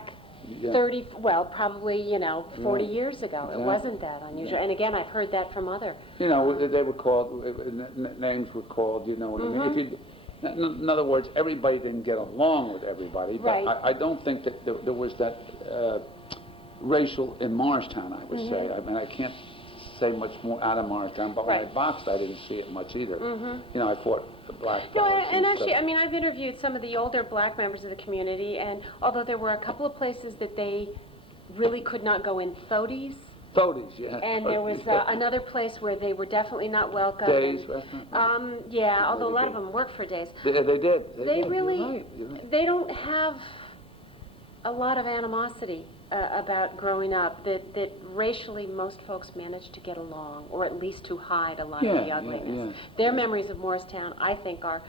30, well, probably, you know, 40 years ago. It wasn't that unusual. And again, I've heard that from other. You know, they were called, names were called, you know what I mean? In other words, everybody didn't get along with everybody, but I don't think that there was that racial in Morristown, I would say. I mean, I can't say much more out of Morristown, but when I boxed, I didn't see it much either. You know, I fought the black guys. No, and actually, I mean, I've interviewed some of the older black members of the community, and although there were a couple of places that they really could not go in, Thodies. Thodies, yeah. And there was another place where they were definitely not welcome. Days restaurant? Yeah, although a lot of them worked for Days. They did. They really, You're right. they don't have a lot of animosity about growing up, that racially most folks managed to get along, or at least to hide a lot of the ugliness. Their memories of Morristown, I think, are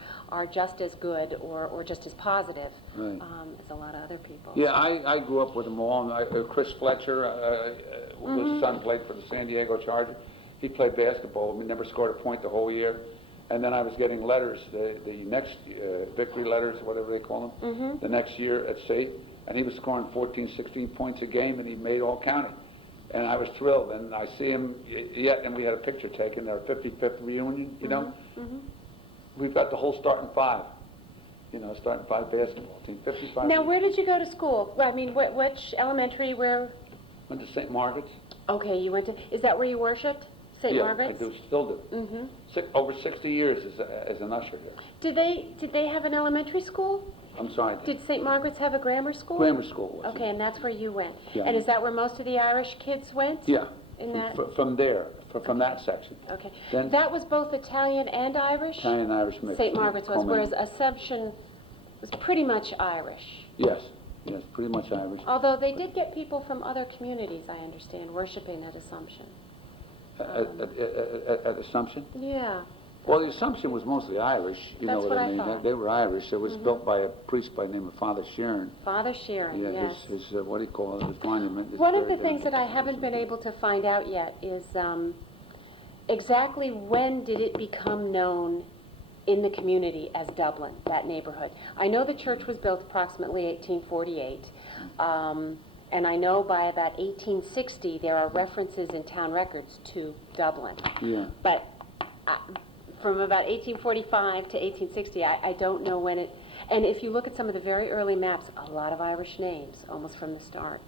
just as good or just as positive as a lot of other people. Yeah, I grew up with them all. Chris Fletcher, whose son played for the San Diego Chargers, he played basketball. We never scored a point the whole year. And then I was getting letters, the next victory letters, whatever they call them, the next year at state. And he was scoring 14, 16 points a game, and he made all county. And I was thrilled. And I see him yet, and we had a picture taken, our 55th reunion, you know. We've got the whole starting five, you know, starting five basketball team, 55. Now, where did you go to school? Well, I mean, which elementary, where? Went to St. Margaret's. Okay, you went to, is that where you worshipped? St. Margaret's? Yeah, I do, still do. Over 60 years as an usher there. Did they have an elementary school? I'm sorry. Did St. Margaret's have a grammar school? Grammar school was. Okay, and that's where you went. Yeah. And is that where most of the Irish kids went? Yeah. In that? From there, from that section. Okay. Then that was both Italian and Irish? Italian Irish mix. St. Margaret's was, whereas Assumption was pretty much Irish. Yes, yes, pretty much Irish. Although they did get people from other communities, I understand, worshiping at Assumption. At Assumption? Yeah. Well, the Assumption was mostly Irish, you know what I mean. Thought. They were Irish. It was built by a priest by the name of Father Sheeran. Father Sheeran, Yeah, yes. his what do you call it, his monument. One of the things that I haven't been able to find out yet is exactly when did it become known in the community as Dublin, that neighborhood. I know the church was built approximately 1848, and I know by about 1860 there are references in town records to Dublin. Yeah. But from about 1845 to 1860, I don't know when it, and if you look at some of the very early maps, a lot of Irish names, almost from the start.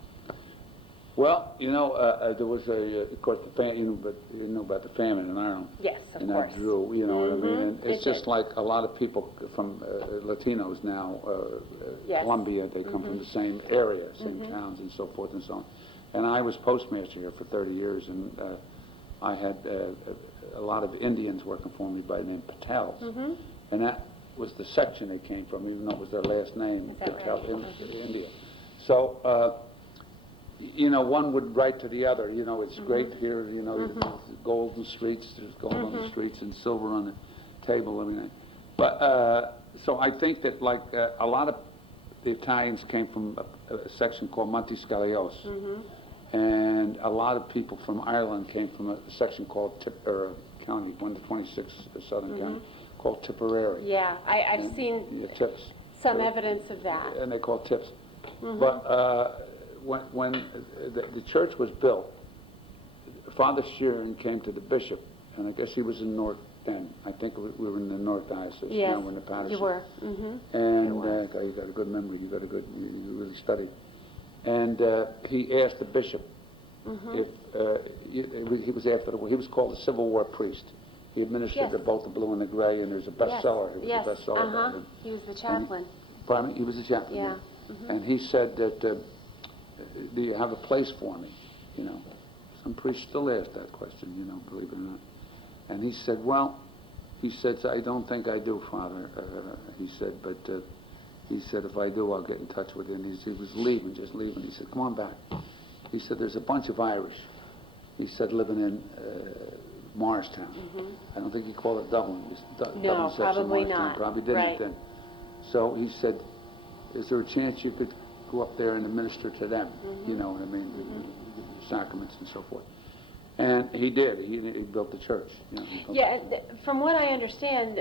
Well, you know, there was of course, you know about the famine in Ireland. Yes, of and course. That drew, you know what I mean? And it's It just did. like a lot of people from Latinos now, Yes. Colombia, they come from the same area, same towns and so forth and so on. And I was postmaster here for 30 years, and I had a lot of Indians working for me by the name Patels. And that was the section they came from, even though it was their last name, Is that Patel, right? India. So, you know, one would write to the other. You know, it's great here, you know, gold in the streets, there's gold on the streets and silver on the table, everything. But, so I think that, like, a lot of the Italians came from a section called Monte Scalios. And a lot of people from Ireland came from a section called County, 126 Southern County, called Tipperary. Yeah, I've seen Yeah, Tips. some evidence of that. And they call it Tips. But when the church was built, Father Sheeran came to the bishop, and I guess he was in North End. I think we were in the North Diocese. Yes, now we're in the Patterson. you were. And you got a good memory. You really studied. And he asked the bishop if he was after he was called a Civil War priest. He administered Yes. both the blue and the gray, and there's a bestseller. He was a bestseller. about him. He was the chaplain. Pardon me? He was a chaplain. Yeah. And he said that, do you have a place for me? You know, some priests still ask that question, you know, believe it or not. And he said, well, he said, I don't think I do, Father. He said, but he said, if I do, I'll get in touch with you. And he was leaving, just leaving. He said, come on back. He said, there's a bunch of Irish. He said, living in Morristown. I don't think he called it Dublin. Dublin said probably Morristown. not. Probably didn't Right. then. So he said, is there a chance you could go up there and administer to them? You know what I mean? The sacraments and so forth. And he did. He built the church. You know, he built Yeah, from what I understand,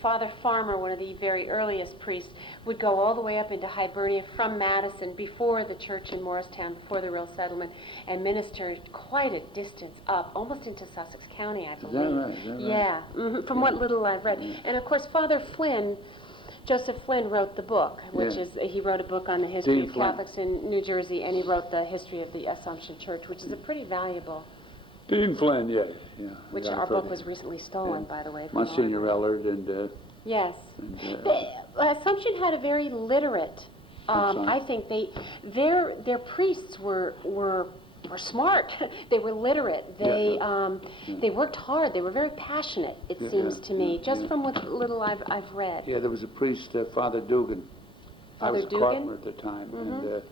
Father Farmer, one of the very earliest priests, would go all the way up into Hibernia from Madison before the church in Morristown, before the real settlement, and minister quite a distance up, almost into Sussex County, I believe. Is that right? Yeah, from what little I've read. And of course, Father Flynn, Joseph Flynn, wrote the book, which is, he wrote a book on the history Dean of Flynn. Catholics in New Jersey, and he wrote the history of the Assumption Church, which is a pretty valuable, Dean Flynn, yeah. which Yeah, our I've heard book it. was recently stolen, by the way. from Monsignor our- Ellard and Yes. And, Assumption had a very literate, I think their priests were smart. They were literate. They they worked hard. They were very passionate, it seems to me, just from what little I've read. yeah, there was a priest, Father Dugan. I Father was Dugan? Carpenter at the time, and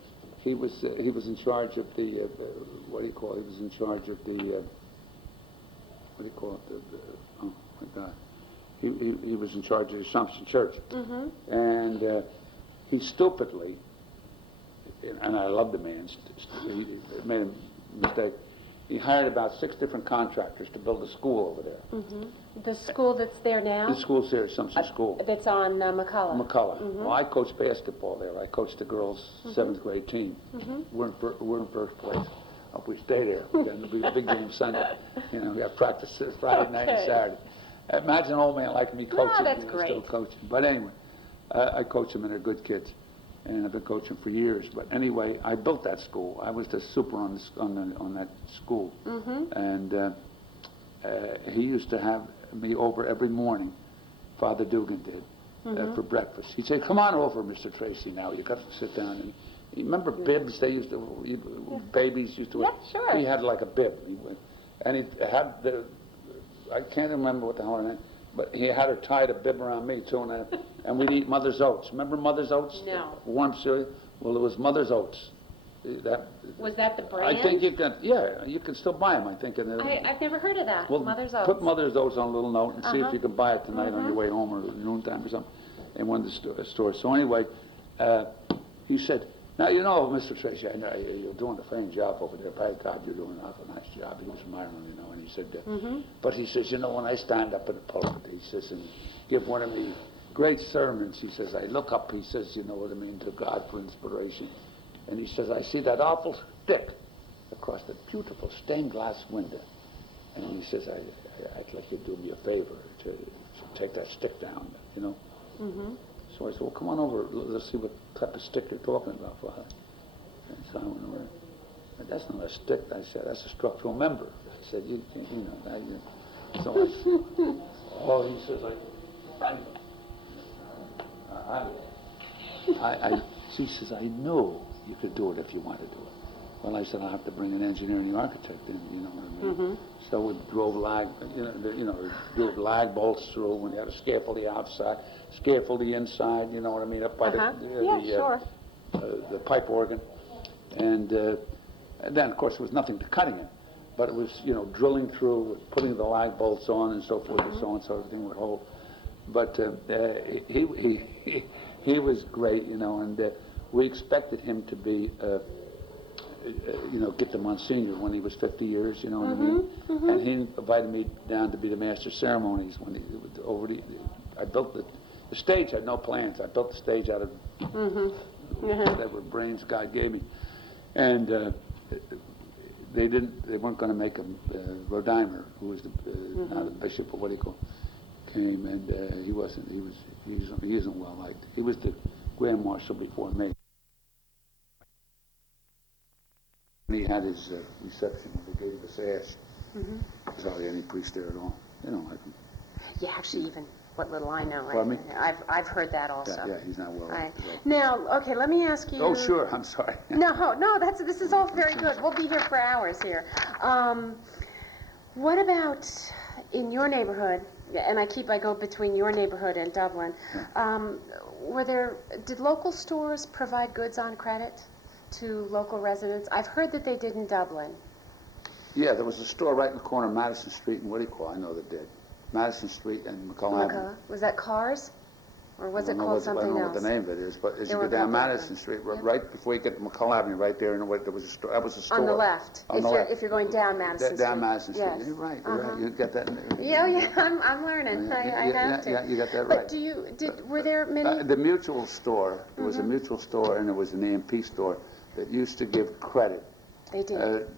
he was in charge of the what do you call it? He was in charge of the what do you call it? Oh my God, he was in charge of the Assumption Church, and he stupidly, and I love the man, he made a mistake. he hired about 6 different contractors to build a school over there. The school that's there now? The school's there, Simpson School. That's on McCullough. McCullough. Well, I coached basketball there. I coached the girls' 7th grade team. We're in first place. Hope we stay there. It'll be a big game Sunday. You know, we have practices Friday night and Saturday. Imagine an old man like me coaching. that's great. Still coaching. But anyway, I coach them and they're good kids. And I've been coaching for years. But anyway, I built that school. I was the super on that school. And he used to have me over every morning, Father Dugan did, for breakfast. He'd say, "Come on over, Mr. Tracy, now. You got to sit down." And you remember bibs? They used to, babies used to. Yeah, sure. He had like a bib. And he had I can't remember what the hell her name, but he had her tied a bib around me too, and we'd eat Mother's Oats. Remember Mother's Oats? No. Warm cereal? Well, it was Mother's Oats. Was that the brand? I think you can still buy them, I think. I've never heard of that, well, Mother's Oats. put Mother's Oats on a little note and see if you can buy it tonight on your way home or noontime or something in one of the stores. So anyway, he said, "Now, you know, Mr. Tracy, I know you're doing a fine job over there. By God, you're doing an awful nice job." He was admiring, you know, and he said, but he says, "You know, when I stand up in the pulpit," he says, "and give one of me great sermons," he says, "I look up," he says, "you know what I mean, to God for inspiration. And he says, I see that awful stick across the beautiful stained glass window. And he says, I'd like you to do me a favor to take that stick down, you know." So I said, "Well, come on over. Let's see what type of stick you're talking about, Father." And so I went over. "That's not a stick," I said. "That's a structural member." I said, you know, that, you know. So I said, "Oh," he says, she says, "I know you could do it if you want to do it." Well, I said, "I'll have to bring an engineer and the architect in," you know what I mean? So we drove drove lag bolts through, when you had to scaffold the outside, scaffold the inside, you know what I mean, up by the pipe organ. And then, of course, there was nothing to cutting it, but it was, you know, drilling through, putting the lag bolts on and so forth and so on, so everything would hold. But he was great, you know, and we expected him to be, you know, get the Monsignor when he was 50 years, you know what I mean? And he invited me down to be the master of ceremonies when I built the stage. Had no plans. I built the stage out of whatever brains God gave me, and they weren't going to make him. Rodimer, who was not a bishop or what do you call, came, and he isn't well liked. He was the Grand Marshal before me. He had his reception when they gave us ash. There's hardly any priest there at all. You know, Yeah, actually, even what little I know. Pardon me? I've heard that also. Yeah, he's not well. Right. Now, okay, let me ask you. Oh, sure. I'm sorry. No, this is all very good. We'll be here for hours here. What about in your neighborhood? And I go between your neighborhood and Dublin. Did local stores provide goods on credit to local residents? I've heard that they did in Dublin. Yeah, there was a store right in the corner of Madison Street and what do you call? I know they did. Madison Street and McCullough Avenue. Was that Cars? Or was it called something else? I don't know what the name of it is, but as you go down Madison Street, right before you get to McCullough Avenue, right there, there was a store. That was a store. On the left. If you're going down Madison Street. Down Madison Street. Yes. You're right. You got that. Yeah, I'm learning. I have to. Yeah, you got that right. But were there many? The mutual store. There was a mutual store and there was an EMP store that used to give credit. They did.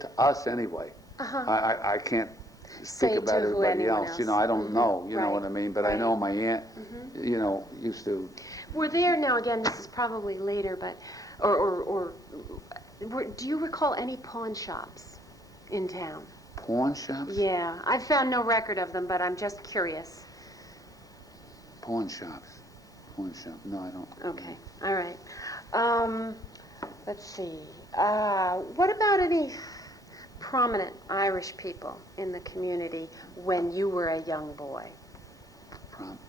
To us anyway. I can't speak about everybody else. You know, I don't know. You know what I mean? But I know my aunt, you know, used to. Were there, now again, this is probably later, but, do you recall any pawn shops in town? Pawn shops? Yeah. I've found no record of them, but I'm just curious. Pawn shops? No, I don't. Okay. All right. Let's see. What about any prominent Irish people in the community when you were a young boy?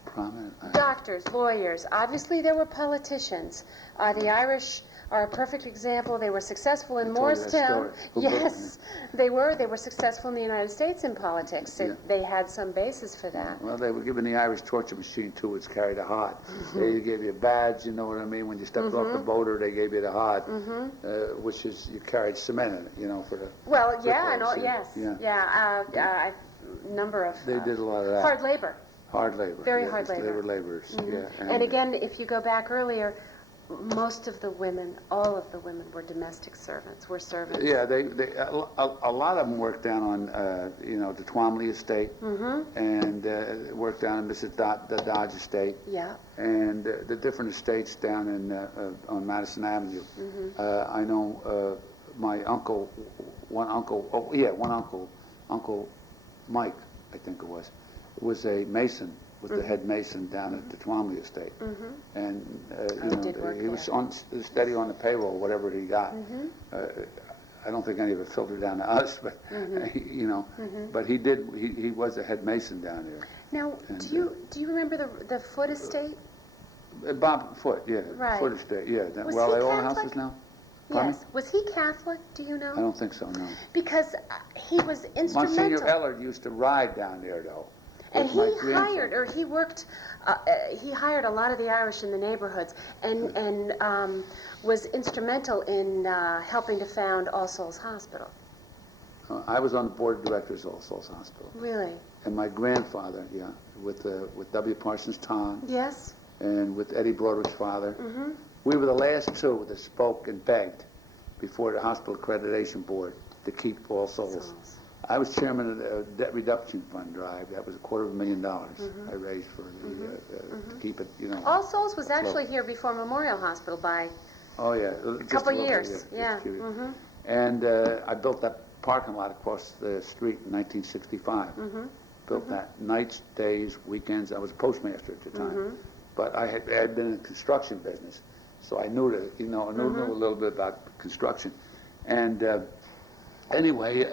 Prominent? Doctors, lawyers. Obviously, there were politicians. The Irish are a perfect example. They were successful in I told you that Morristown. story. Who built Yes, they were. They were successful in the United States in politics. Yeah. They had some basis for that. Well, they were given the Irish torture machine too, which carried a heart. They gave you a badge, you know what I mean? When you stepped off the boater, they gave you the heart, which is, you carried cement in it, you know, for the... Well, yeah, and cripples, all, yes, yeah, number of They did a lot of that. hard labor. Hard labor. Very yeah, hard labor. They were laborers, yeah. And again, if you go back earlier, most of the women, all of the women were domestic servants, were servants. Yeah, a lot of them worked down on, you know, the Twomley estate, and worked down in the Dodge estate, Yeah. and the different estates down in on Madison Avenue. I know my uncle, Uncle Mike, I think it was a mason. Was the head mason down at the Twomley estate, and you know, he was steady on the payroll, whatever he got. I don't think any of it filtered down to us, but you know, but he did. He was a head mason down there. Now, And, do you remember the Foote estate? Bob Foote, yeah, Right. Foote estate, yeah. Was Well, he they all Catholic? houses now. Pardon me? Yes. Was he Catholic? Do you know? I don't think so. No. Because he was instrumental. Monsignor Ellard used to ride down there, though. And with my he grandfather. hired, or he worked, he hired a lot of the Irish in the neighborhoods, and was instrumental in helping to found All Souls Hospital. I was on the board of directors of All Souls Hospital. Really? And my grandfather, yeah, with W. Parsons Tong, Yes. and with Eddie Broderick's father. We were the last two that spoke and begged before the Hospital Accreditation Board to keep All Souls. I was chairman of the debt reduction fund drive. That was $250,000 I raised for to keep it, you know. All Souls was afloat. actually here before Memorial Hospital by Oh yeah, a couple years. Yeah. just a few. And I built that parking lot across the street in 1965. Built that nights, days, weekends. I was a postmaster at the time, but I had been in the construction business, so I knew I knew a little bit about construction. And anyway.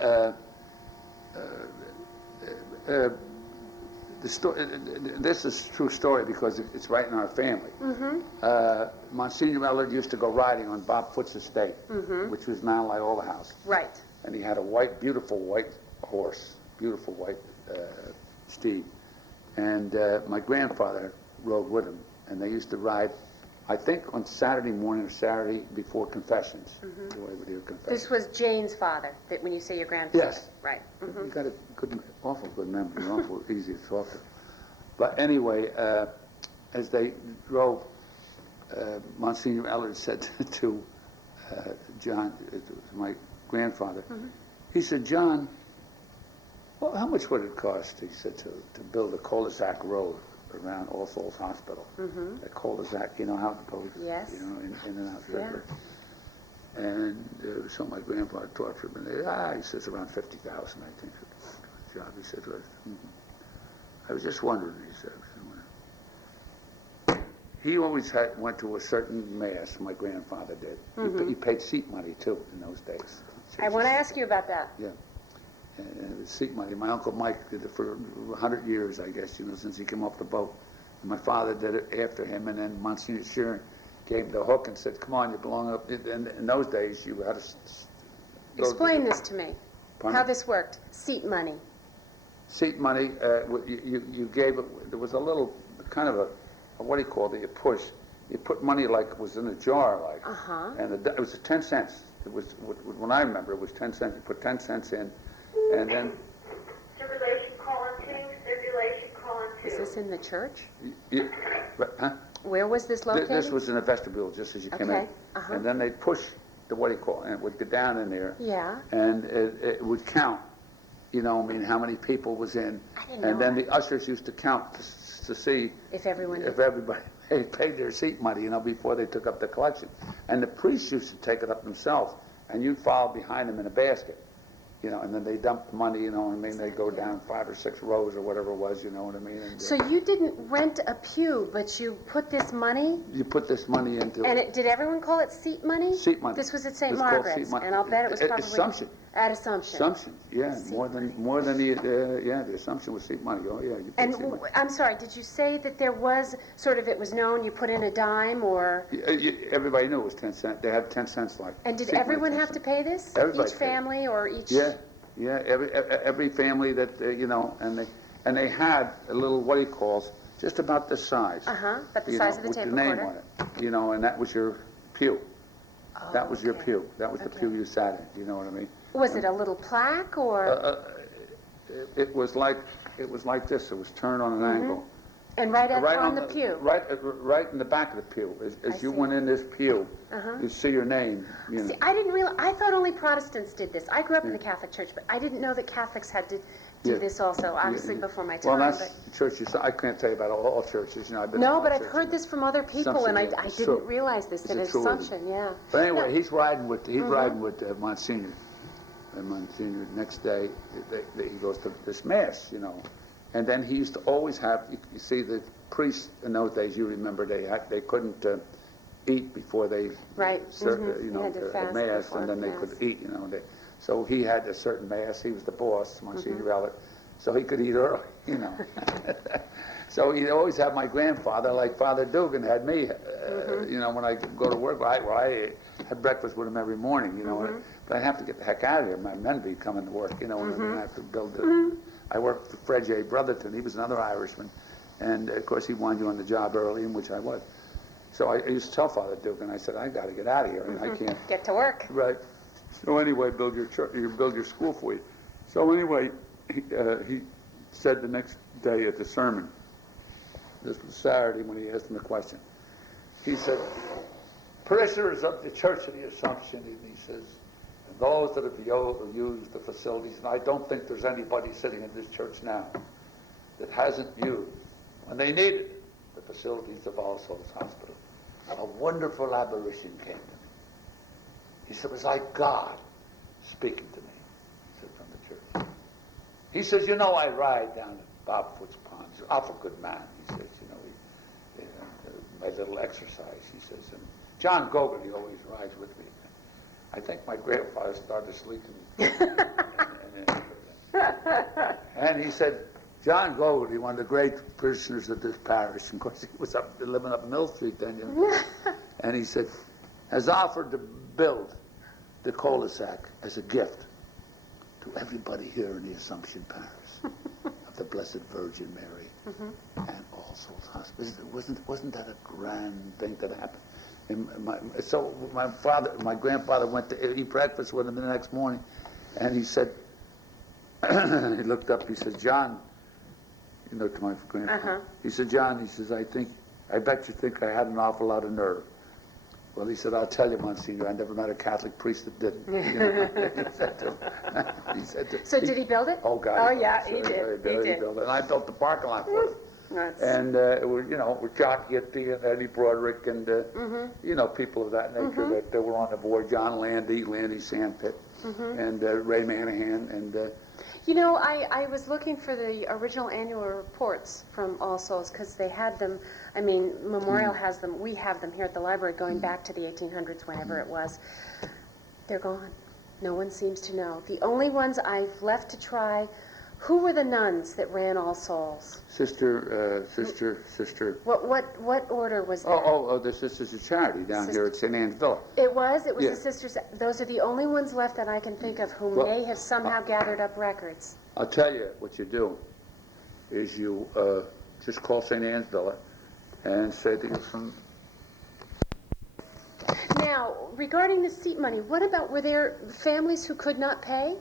The story. This is a true story because it's right in our family. Monsignor Ellard used to go riding on Bob Foote's estate, which was now Loyola House. Right. And he had a beautiful white horse, beautiful white steed. And my grandfather rode with him, and they used to ride, I think, on Saturday morning or Saturday before confessions. The way we do confessions. This was Jane's father, that when you say your grandfather. Yes. Right. You got a awful good memory, awful easy to talk to. But anyway, as they drove, Monsignor Ellard said to John, my grandfather, he said, "John, well, how much would it cost?" He said to build a cul-de-sac road around All Souls Hospital. A cul-de-sac, you know how it goes, Yes. you know, in and out river. And so my grandfather tortured me. He says around 50,000, I think. Job. He said, I was just wondering. He said, he always went to a certain mass. My grandfather did. He paid seat money too in those days. I want to ask you about that. Yeah. And it was seat money. My Uncle Mike did it for 100 years, I guess, you know, since he came off the boat. And my father did it after him, and then Monsignor Sheeran gave him the hook and said, "Come on, you belong up." In those days, you had to Explain this to me. Pardon? How this worked. Seat money. Seat money, you gave it, there was a little, kind of a what do you call it, you push. You put money like it was in a jar, like. And it was 10 cents. It was, when I remember, it was 10 cents. You put 10 cents in, and then... Circulation colon 2, circulation colon 2. Is this in the church? Huh? Where was this located? This was in a vestibule, just as you came in. And then they'd push the, what do you call it, and it would get down in there. Yeah. And it would count, you know, I mean, how many people was in. I didn't know And then that. the ushers used to count to see If everyone... if everybody paid their seat money, you know, before they took up the collection. And the priests used to take it up themselves, and you'd follow behind them in a basket, you know, and then they dumped the money, you know what I mean? They go down 5 or 6 rows or whatever it was, you know what I mean? And, So you didn't rent a pew, but you put this money, you put this money into and did everyone call it seat money? seat money. This was at St. It's called seat Margaret's, money. and I'll bet it was probably... Assumption. At Assumption. Assumption, yeah, Seat more than the Assumption was seat money. Oh yeah, you paid And seat money. I'm sorry, did you say that there was sort of, it was known, you put in a dime or, Everybody knew it was 10 cents. They had 10 cents like. and did seat money, everyone 10 have to cents. pay this? Everybody Each paid. family or each? Yeah, yeah. Every family that and they had a little what he calls just about this size. But the you size know, of the with tape your name recorder. on it. And that was your pew. That was your okay. pew. That was the Okay. pew you sat in. You know what I mean? Was it a little plaque or? It was like this. It was turned on an angle. And right up on the pew? Right in the back of the pew. As you see. went in this pew, you see your name. You know. See, I didn't realize, I thought only Protestants did this. I grew up in the Catholic Church, but I didn't know that Catholics had to do Yeah. this also, obviously before my time. Well, that's churches. I can't tell you about all churches. You know, I've been No, to all but I've churches. heard this from other people, and I Assumption, yeah, it's didn't true. realize this, It's at a truism. Assumption, yeah. But anyway, No. he's riding with Monsignor. And Monsignor, next day, he goes to this mass, you know. And then he used to always have, you see, the priests in those days, you remember, they couldn't eat before they Right. served, You had to fast mass, before and then they mass. could eat, you know. So he had a certain mass. He was the boss, Monsignor Relic, so he could eat early, you know. So he'd always have my grandfather, like Father Dugan had me, you know, when I go to work. I had breakfast with him every morning, you know. But I'd have to get the heck out of here. My men would be coming to work, you know, and I'd have to build it. I worked for Fred J. Brotherton. He was another Irishman. And, of course, he wanted you on the job early, in which I was. So I used to tell Father Dugan, I said, I got to get out of here. I can't. Get to work. Right. So anyway, build your church, you build your school for you. So anyway, he said the next day at the sermon, this was Saturday when he asked him the question. He said, parishioners of the Church of the Assumption, and he says, and those that have used the facilities, and I don't think there's anybody sitting in this church now that hasn't used, when they needed the facilities of All Souls Hospital. A wonderful apparition came to me. He said, it was like God speaking to me, he said, from the church. He says, you know, I ride down at Bob Foote's pond. He's an awful good man. He says, you know, my little exercise, he says. And John Gogarty always rides with me. I think my grandfather started sleeping. And he said, John Gogarty, one of the great parishioners of this parish, and of course he was living up Mill Street then, you know. And he said, has offered to build the cul-de-sac as a gift to everybody here in the Assumption Parish of the Blessed Virgin Mary and All Souls Hospital. Wasn't that a grand thing that happened? And so my grandfather went to eat breakfast with him the next morning, and he said, he looked up, he said, John, you know, to my grandfather, he said, John, he says, I bet you think I had an awful lot of nerve. Well, he said, I'll tell you, Monsignor, I never met a Catholic priest that didn't. You know, he said to, So did he build it? Oh, God. Oh, yeah, he did. He did. Built it. And I built the parking lot for him. That's- And it was, you know, with John Gitti and Eddie Broderick and, you know, people of that nature that were on the board. John Landy Sandpit, and Ray Manahan, and... You know, I was looking for the original annual reports from All Souls because they had them. I mean, Memorial has them. We have them here at the library going back to the 1800s, whenever it was. They're gone. No one seems to know. The only ones I've left to try, who were the nuns that ran All Souls? Sister. What order was that? Oh, the Sisters of Charity down here at St. Anne's Villa. It was? It was Yeah. the sisters. Those are the only ones left that I can think of who Well, may have somehow gathered up records. I'll tell you what you do is you just call St. Anne's Villa and say that you're from... Now, regarding the seat money, what about, were there families who could not pay?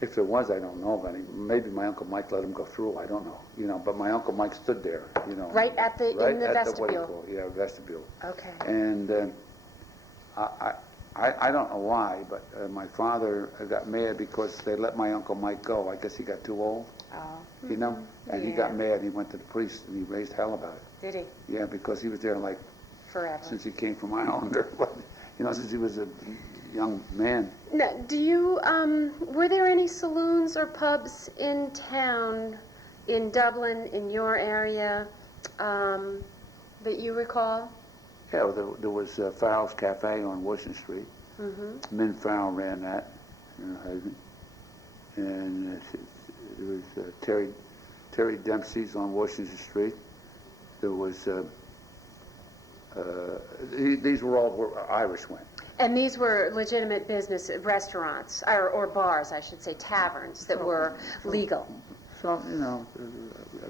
If there was, I don't know of any. Maybe my Uncle Mike let him go through. I don't know. You know, but my Uncle Mike stood there, you know. Right at the, in the at vestibule? The, what do you call it? Yeah, vestibule. Okay. And I don't know why, but my father got mad because they let my Uncle Mike go. I guess he got too old, you know? And he got mad. He went to the priest and he raised hell about it. Did he? Yeah, because he was there like... Forever. Since he came from Islander. You know, since he was a young man. Now, do you, were there any saloons or pubs in town, in Dublin, in your area, that you recall? Yeah, well, there was Farrell's Cafe on Washington Street. Min Farrell ran that. Haven. And there was Terry Dempsey's on Washington Street. There was, these were all where Irish went. And these were legitimate business restaurants, or bars, I should say, taverns that were legal. So, you know,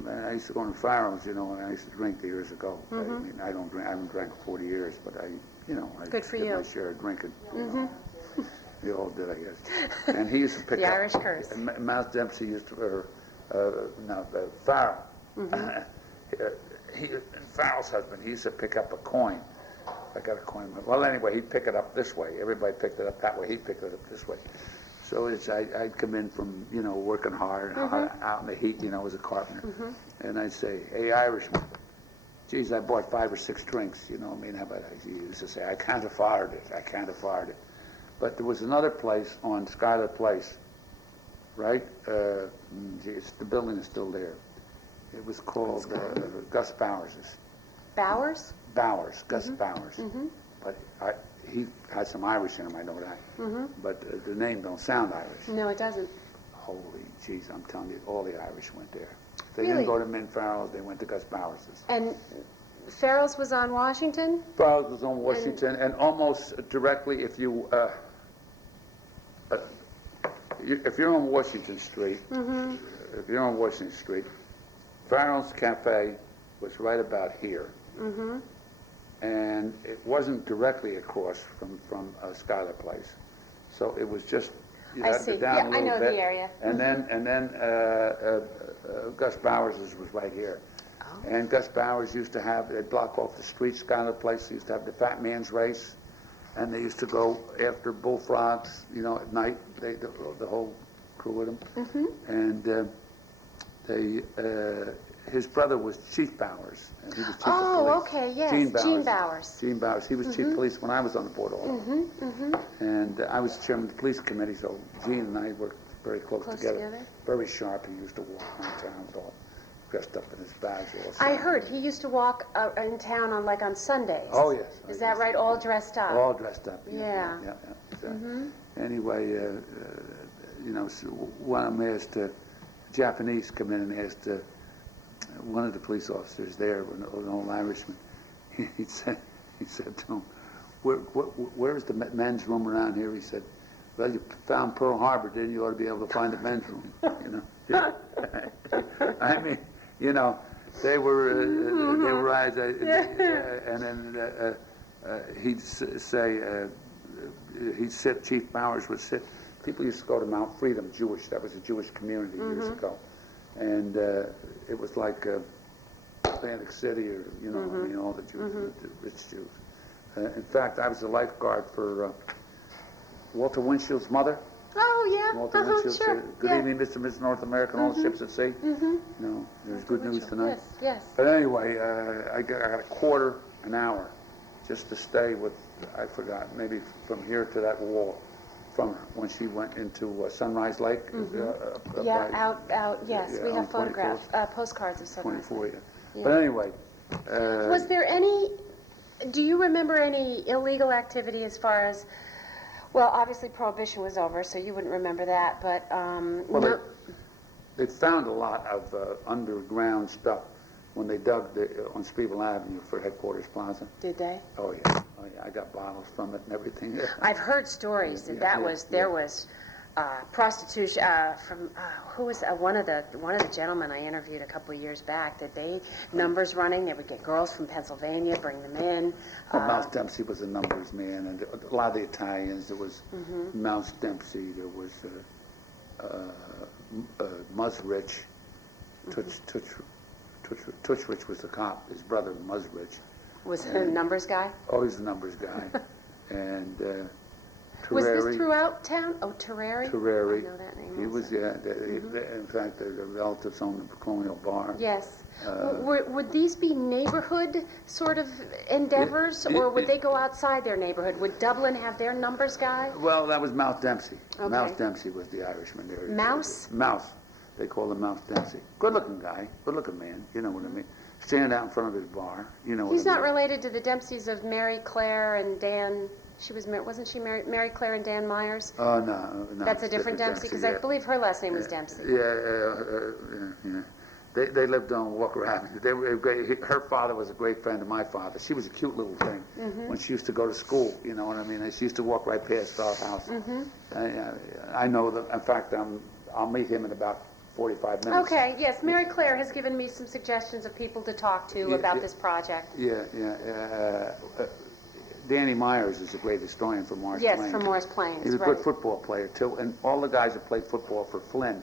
I used to go to Farrell's, you know, and I used to drink years ago. I mean, I haven't drank for 40 years, but I Good for did you. my share of drinking. You know. We all did, I guess. And he used to pick The up. Irish curse. Mouse Dempsey used to, Farrell. Farrell's husband, he used to pick up a coin. I got a coin. Well, anyway, he'd pick it up this way. Everybody picked it up that way. He'd pick it up this way. So I'd come in from, you know, working hard, out in the heat, you know, as a carpenter. And I'd say, hey, Irishman, geez, I bought 5 or 6 drinks, you know what I mean? But he used to say, I can't afford it. I can't afford it. But there was another place on Schuyler Place, right? The building is still there. It was called Gus Bowers's. Bowers? Bowers, Gus Bowers. But he had some Irish in him, I know that. But the name don't sound Irish. No, it doesn't. Holy jeez, I'm telling you, all the Irish went there. They Really? didn't go to Min Farrell's, they went to Gus Bowers's. And Farrell's was on Washington? Farrell's was on Washington, and almost directly, if you're on Washington Street, Farrell's Cafe was right about here. And it wasn't directly across from Schuyler Place. So it was just, you I had to see. go down Yeah, a I little know bit. the area. And then Gus Bowers's was right here. And Gus Bowers used to have, they'd block off the street, Schuyler Place, used to have the Fat Man's Race. And they used to go after bullfrogs, you know, at night, the whole crew with them. And his brother was Chief Bowers, and he was chief of police. Oh, okay, yes, Gene Bowers. Gene Bowers. He was chief of police when I was on the board also. And I was chairman of the police committee, so Gene and I worked very close together. Very sharp. He used to walk around town all dressed up in his badge. I heard he used to walk in town on Sundays. Oh, yes. Is that right? All dressed up? All dressed up. Yeah. So, anyway, you know, so one of them asked, Japanese come in and asked one of the police officers there, an old Irishman, he said to him, where's the men's room around here? He said, well, you found Pearl Harbor, didn't you? You ought to be able to find the men's room, you know. I mean, you know, they were right, and then he'd say, he'd sit, Chief Bowers would sit. People used to go to Mount Freedom, Jewish. That was a Jewish community years ago, and it was like Atlantic City, or you know, I mean, all the Jews, the rich Jews. In fact, I was a lifeguard for Walter Winchell's mother. Oh yeah. Walter Winchell Sure. said, "Good evening, Mr. and Mrs. North America, and all the ships at sea." No, there's good news tonight. Yes. But anyway, I got a quarter an hour just to stay with, I forgot, maybe from here to that wall, from when she went into Sunrise Lake. Out. Yes, yeah, we on have photographs, 24th. postcards of Sunrise. 24, yeah. But anyway. Was there any? Do you remember any illegal activity as far as? Well, obviously Prohibition was over, so you wouldn't remember that. But Well, they found a lot of underground stuff when they dug on Spreeville Avenue for Headquarters Plaza. Did they? Oh yeah, I got bottles from it and everything. I've heard stories that there was prostitution from who was one of the gentlemen I interviewed a couple of years back, that they numbers running. They would get girls from Pennsylvania, bring them in. Well, Mouse Dempsey was a numbers man, and a lot of the Italians. There was Mouse Dempsey. There was Muzzrich. Tutchrich was the cop. His brother Muzzrich. Was he a numbers guy? Oh, he's a numbers guy. And Was Terrari. this throughout town? Oh, Terrari? Terrari. I know that name He also. was, in fact, the relatives owned the Colonial Bar. Yes. Would these be neighborhood sort of endeavors, or would they go outside their neighborhood? Would Dublin have their numbers guy? Well, that was Mouse Dempsey. Okay. Mouse Dempsey was the Irishman there. Mouse? Mouse. They called him Mouse Dempsey. Good-looking guy. Good-looking man. You know what I mean. Stand out in front of his bar. You know what I mean. He's not related to the Dempseys of Mary Claire and Dan She was, wasn't she Mary Claire and Dan Myers? Oh, no. That's a different Dempsey, because I believe her last name was Dempsey. Yeah. They lived on Walker Avenue. They were great. Her father was a great friend of my father. She was a cute little thing when she used to go to school, you know what I mean? And she used to walk right past our house. I know that, in fact, I'll meet him in about 45 minutes. Okay, yes, Mary Claire has given me some suggestions of people to talk to about this project. Danny Myers is a great historian from Morris Plains. Yes, from Morris Plains, He's a right. good football player, too. And all the guys that play football for Flynn,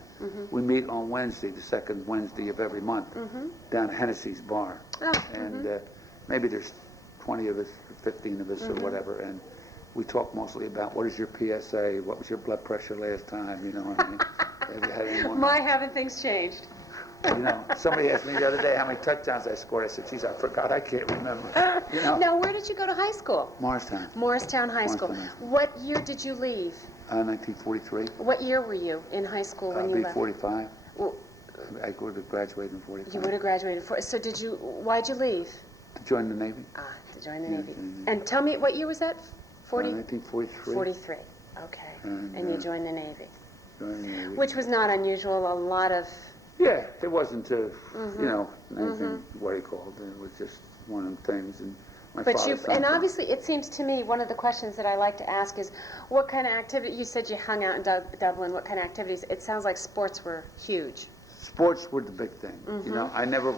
we meet on Wednesday, the second Wednesday of every month, down at Hennessy's bar. And maybe there's 20 of us, 15 of us, or whatever, and we talk mostly about what is your PSA, what was your blood pressure last time, you know what I mean? Have you had any more? My, haven't things changed? You know, somebody asked me the other day how many touchdowns I scored. I said, geez, I forgot. I can't remember. You know? Now, where did you go to high school? Morristown. Morristown High School. What year did you leave? 1943. What year were you in high school when you left? 45. Well, I would have graduated in 45. you would have graduated. So why'd you leave? To join the Navy. To join the Navy. And tell me, what year was that? 1943. 43. Okay. And you joined the Navy. Joined the Navy. Which was not unusual. A lot of... Yeah, it wasn't, you know, anything, what do you call it? It was just one of them things. And my father... And obviously, it seems to me, one of the questions that I like to ask is, what kind of activity... You said you hung out in Dublin. What kind of activities? It sounds like sports were huge. Sports were the big thing. You know, I never...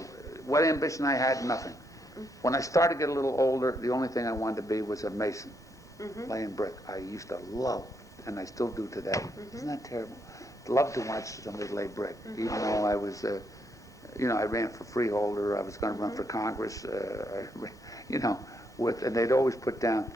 What ambition I had, nothing. When I started to get a little older, the only thing I wanted to be was a mason, laying brick. I used to love, and I still do today. Isn't that terrible? Love to watch somebody lay brick, even though I was, you know, I ran for freeholder. I was going to run for Congress, you know, and they'd always put down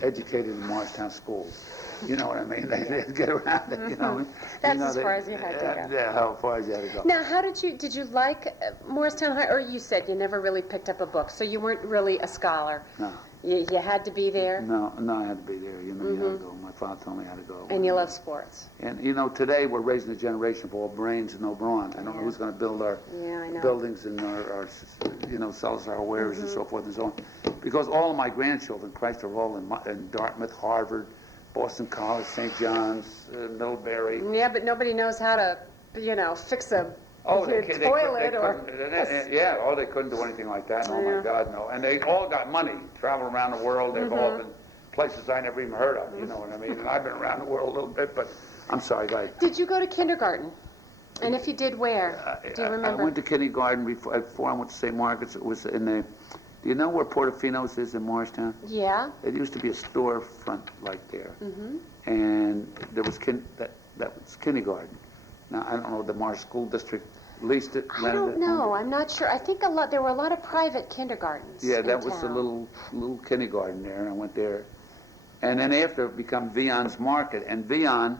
educated in Morristown schools. You know what I mean? They'd get around it, you know. That's as far as you had to go. Yeah, how far as you had to go. Now, did you like Morristown High, or you said you never really picked up a book, so you weren't really a scholar? No. You had to be there? No, I had to be there. You know, you had to go. My father told me I had to go. And you love sports? And, you know, today we're raising a generation of all brains and no brawn. I don't know who's going to build our buildings and our you know, sell us our wares and so forth and so on. Because all of my grandchildren, Christ, are all in Dartmouth, Harvard, Boston College, St. John's, Middlebury. Yeah, but nobody knows how to, you know, fix a toilet they couldn't do anything like that. Oh my God, no. And they all got money, travel around the world. They've all been places I never even heard of. You know what I mean? And I've been around the world a little bit, but I'm sorry, guys. Did you go to kindergarten? And if you did, where? Do you remember? I went to kindergarten before I went to St. Margaret's. It was in the. Do you know where Portofino's is in Morristown? Yeah. It used to be a storefront right there, and there was that was kindergarten. Now I don't know, the Morris School District leased it. I don't know. I'm not sure. I think there were a lot of private kindergartens. Yeah, that was town. a little kindergarten there, and I went there. And then after it became Vion's Market, and Vion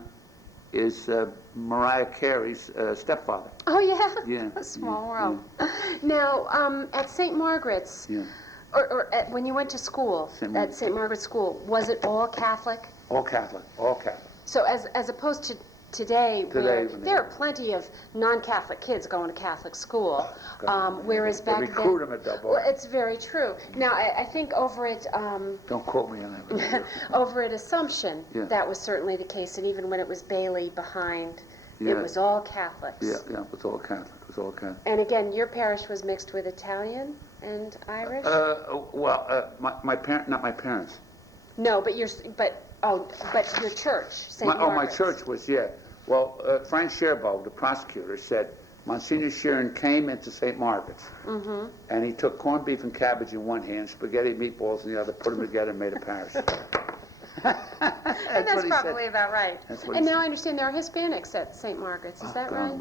is Mariah Carey's stepfather. Oh yeah. Yeah. A small world. Now, at St. Margaret's, or when you went to school at St. Margaret's School, was it all Catholic? All Catholic. So as opposed to today where there are plenty of non-Catholic kids going to Catholic school, whereas back then... They recruit them at Dublin. Well, it's very true. Now, I think over at... Don't quote me on that. over at Assumption, that was certainly the case, and even when it was Bailey behind, it was all Catholics. Yeah, it was all Catholic. And again, your parish was mixed with Italian and Irish? My parents, not my parents. No, but your church, St. Margaret's. My church was, Well, Frank Sherbo, the prosecutor, said Monsignor Sheeran came into St. Margaret's, and he took corned beef and cabbage in one hand, spaghetti and meatballs in the other, put them together and made a parish. That's probably about right. And now I understand there are Hispanics at St. Margaret's. Is that right?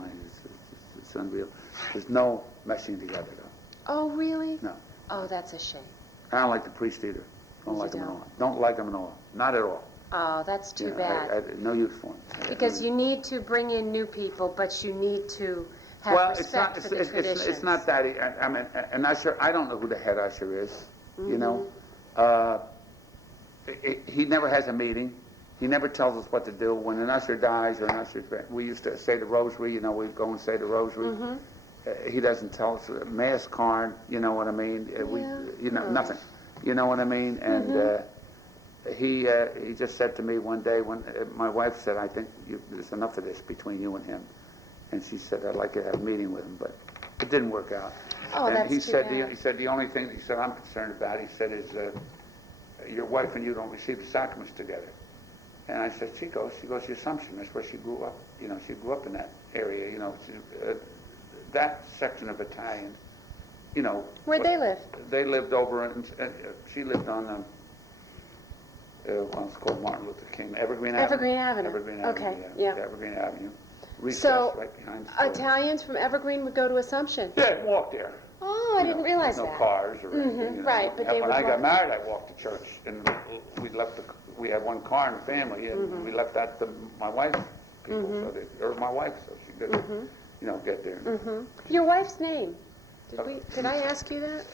It's unreal. There's no meshing together, though. Oh, really? No. Oh, that's a shame. I don't like the priest either. Don't like them at all. Don't like them at all. Not at all. Oh, that's too bad. No use for them. Because you need to bring in new people, but you need to have respect for the traditions. It's not that. I mean, an usher, I don't know who the head usher is, you know. He never has a meeting. He never tells us what to do. When an usher dies or an usher, we used to say the rosary, you know, we'd go and say the rosary. He doesn't tell us a mass card, you know what I mean? Nothing. You know what I mean? And he just said to me one day when my wife said, I think there's enough of this between you and him. And she said, I'd like to have a meeting with him, but it didn't work out. Oh, and that's he too said, bad. he said, the only thing he said I'm concerned about, he said, is your wife and you don't receive the sacraments together. And I said, she goes to Assumption. That's where she grew up. You know, she grew up in that area. You know, that section of Italians. You know. Where'd they live? They lived over, she lived on, well, it's called Martin Luther King, Evergreen Avenue. Evergreen Avenue. Evergreen Okay, Avenue, yeah. Evergreen Avenue. Recess So, right behind the store. Italians from Evergreen would go to Assumption? Yeah, walk there. Oh, I didn't realize There's that. no cars or anything. You know. Right, but they when would I got walk. married, I walked to church, and we had one car in the family, and we left that to my wife's people, or my wife, so she could, you know, get there. Your wife's name? Did I ask you that?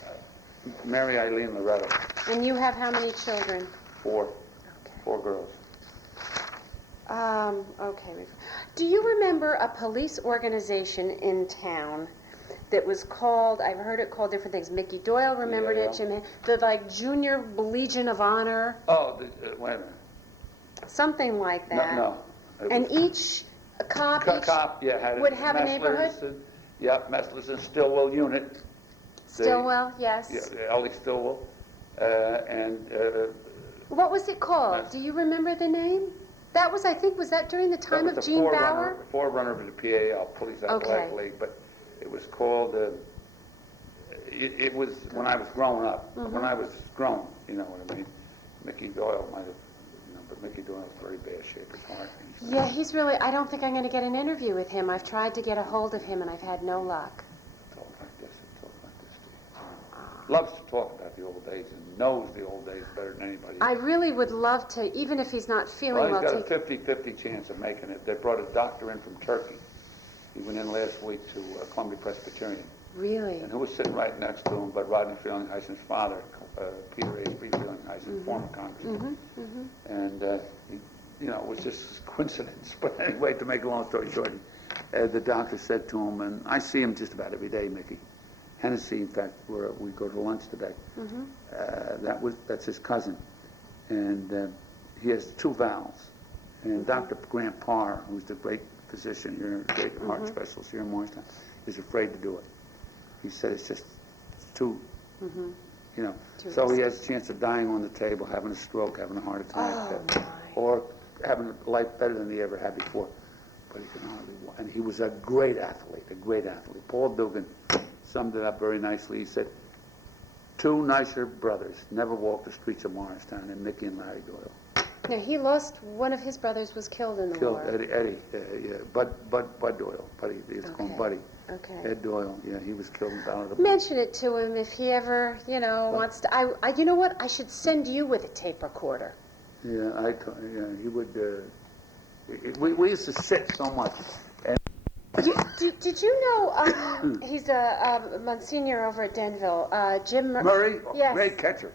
Mary Eileen Loretto, And you have how many children? 4 Okay. girls. Okay. Do you remember a police organization in town that was called, I've heard it called different things, Mickey Doyle remembered Yeah. it, Jim, the like Junior Legion of Honor, Oh, wait a minute. something like that. No. It And was- each cop, each Cop, yeah, had would have a Messlers neighborhood? and- Yep, Messlers and Stillwell unit. Stillwell, yes. Yeah, Ellie Stillwell, and What was it called? Do you remember the name? That was, I think, was that during the time of that was the Gene Bauer? forerunner of the PAL, Police Athletic Okay. League, but it was called, it was when I was growing up, when I was grown, you know what I mean? Mickey Doyle might have, you know, but Mickey Doyle's very bad shape, his heart. Yeah, he's really, I don't think I'm going to get an interview with him. I've tried to get a hold of him and I've had no luck. Talk like this, loves to talk about the old days and knows the old days better than anybody. I really would love to, even if he's not feeling Well, well, he's got a 50-50 chance of making it. They brought a doctor in from Turkey. He went in last week to Columbia Presbyterian. Really? And who was sitting right next to him but Rodney Frelinghuysen's father, Peter H.B. Frelinghuysen, former congressman. And, he, you know, it was just a coincidence. But anyway, to make a long story short, the doctor said to him, and I see him just about every day, Mickey. Hennessy, in fact, where we go to lunch today. That's his cousin. And he has 2 valves. And Dr. Grant Parr, who's the great physician here, great heart specialist here in Morristown, is afraid to do it. He said it's just too, you know. So he has a chance of dying on the table, having a stroke, having a heart attack, or having a life better than he ever had before. But he can hardly walk. And he was a great athlete, a great athlete. Paul Dugan summed it up very nicely. He said, 2 nicer brothers never walked the streets of Morristown, and Mickey and Larry Doyle. Now, he lost, one of his brothers was killed in the Killed war. Eddie, yeah, Bud Doyle. Buddy, it's called Buddy. Okay. Ed Doyle, yeah, he was killed in the Battle of the Mention it to him if he ever, you know, wants to. You know what? I should send you with a tape recorder. Yeah, he would. We used to sit so much. And Did you know he's a Monsignor over at Denville, Jim Murray, Yes. great catcher.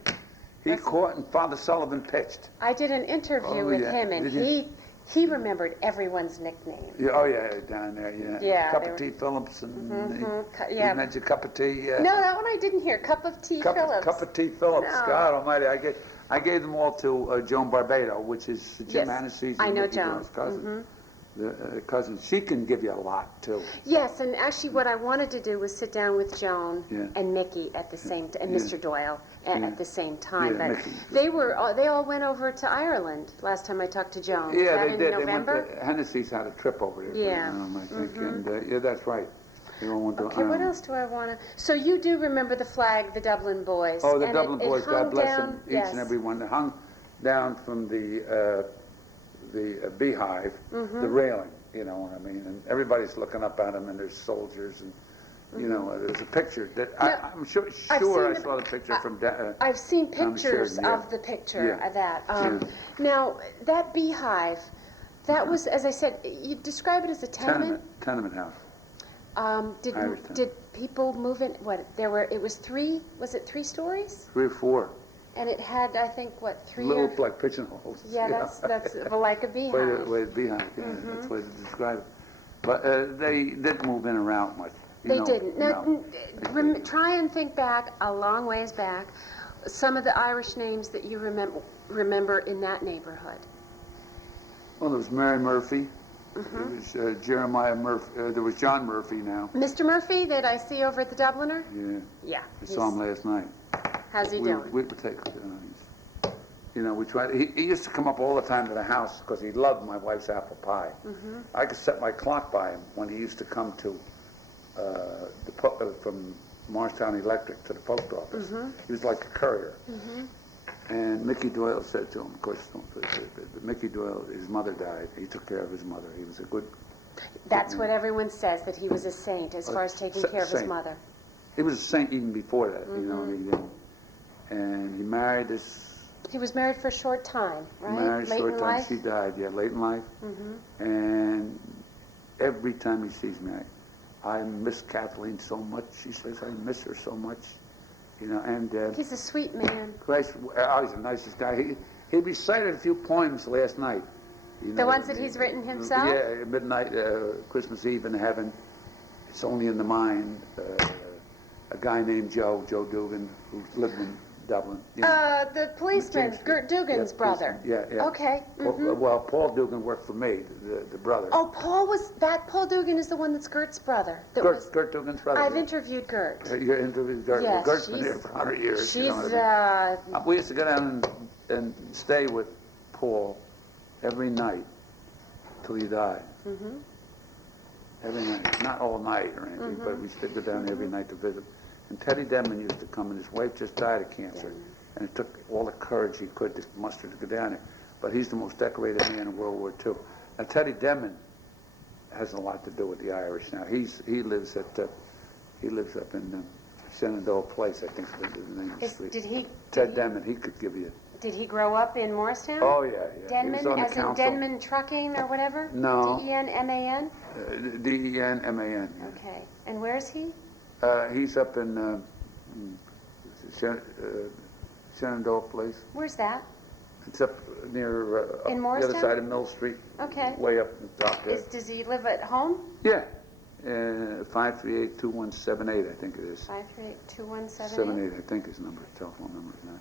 He caught and Father Sullivan pitched. I did an interview with him, and he remembered everyone's nickname. Yeah, oh yeah, down there, yeah. Yeah, Cup of Tea Phillips, and yeah. he mentioned Cup of Tea. No, that one I didn't hear. Cup of Tea Phillips. Cup of Tea Phillips. No. God Almighty, I gave them all to Joan Barbado, which is Jim Hennessy's I know Mickey Joan. Doyle's cousin. The cousin. She can give you a lot too. Yes, and actually, what I wanted to do was sit down with Joan Yeah. and Mickey at the same and Mr. Doyle at the same time. Yeah, but Mickey. they all went over to Ireland last time I talked to Joan. Was Yeah, that they in did. November? They went to, Hennessy's had a trip over there. Yeah. I think, and yeah, that's right. They all went to Okay, what Ireland. else do I want to? So you do remember the flag, the Dublin Boys? Oh, the and Dublin Boys, hung God bless down, them, each yes. and every one. They hung down from the beehive, the railing, you know what I mean? And everybody's looking up at them, and there's soldiers, and, you know, there's a picture that, I'm sure I've I seen saw the picture from... I've seen pictures Sheridan, yeah. of the picture Yeah. of that. Yeah. Now, that beehive, that was, as I said, you describe it as a tenement? Tenement house. Did Irish tenement. did people move in? What it was 3? Was it 3 stories? 3 or 4. And it had, I think, what, 3 Little, or... like pigeonholes. Yeah, that's like a beehive. Way beehive, yeah, that's the way to describe it. But they didn't move in or out much. They didn't. Now, try and think back, a long ways back. some of the Irish names that you remember in that neighborhood. Well, there was Mary Murphy. Mm-hmm. There was Jeremiah Murphy. There was John Murphy now. Mr. Murphy that I see over at the Dubliner? Yeah. Yeah. I saw him last night. How's he doing? We would take, we tried. He used to come up all the time to the house because he loved my wife's apple pie. Mm-hmm. I could set my clock by him when he used to come to from Morristown Electric to the post office. Mm-hmm. He was like a courier. Mm-hmm. And Mickey Doyle said to him, of course, Mickey Doyle, his mother died. He took care of his mother. He was a good... That's what everyone says, that he was a saint as far as taking care of his mother. He was a saint even before that, and he married this... He was married for a short time, right? Married late short in time. life? She died, late in life. Mm-hmm. And every time he sees me, I miss Kathleen so much. She says, I miss her so much. And... He's a sweet man. Christ, he's the nicest guy. He recited a few poems last night. The ones that he's written himself? Yeah, midnight, Christmas Eve in heaven. It's only in the mind. A guy named Joe Dugan, who lived in Dublin. The policeman, Gert Dugan's brother. Yeah. Okay. Mm-hmm. Well, Paul Dugan worked for me, the brother. Oh, Paul Dugan is the one that's Gert's brother. Gert Dugan's brother. I've interviewed Gert. You interviewed Gert? Yes, Gert's been here for 100 years. She's, We used to go down and stay with Paul every night till he died. Mm-hmm. Every night. Not all night or anything, but we used to go down every night to visit. And Teddy Denman used to come, and his wife just died of cancer. And it took all the courage he could to muster to go down there. But he's the most decorated man in World War II. Now, Teddy Denman has a lot to do with the Irish now. He lives up in Shenandoah Place, I think is the name of the street. Ted Denman, he could give you... Did he grow up in Morristown? Oh, yeah. Denman, as in Denman Trucking or whatever? No. D-E-N-M-A-N? D-E-N-M-A-N. Okay. And where is he? He's up in Shenandoah Place. Where's that? It's up near up in the Morristown? other side of Mill Street. Okay. Way up the top there. Does he live at home? Yeah. 538-2178, I think it is. 538-2178? 78, I think his number, telephone number is that.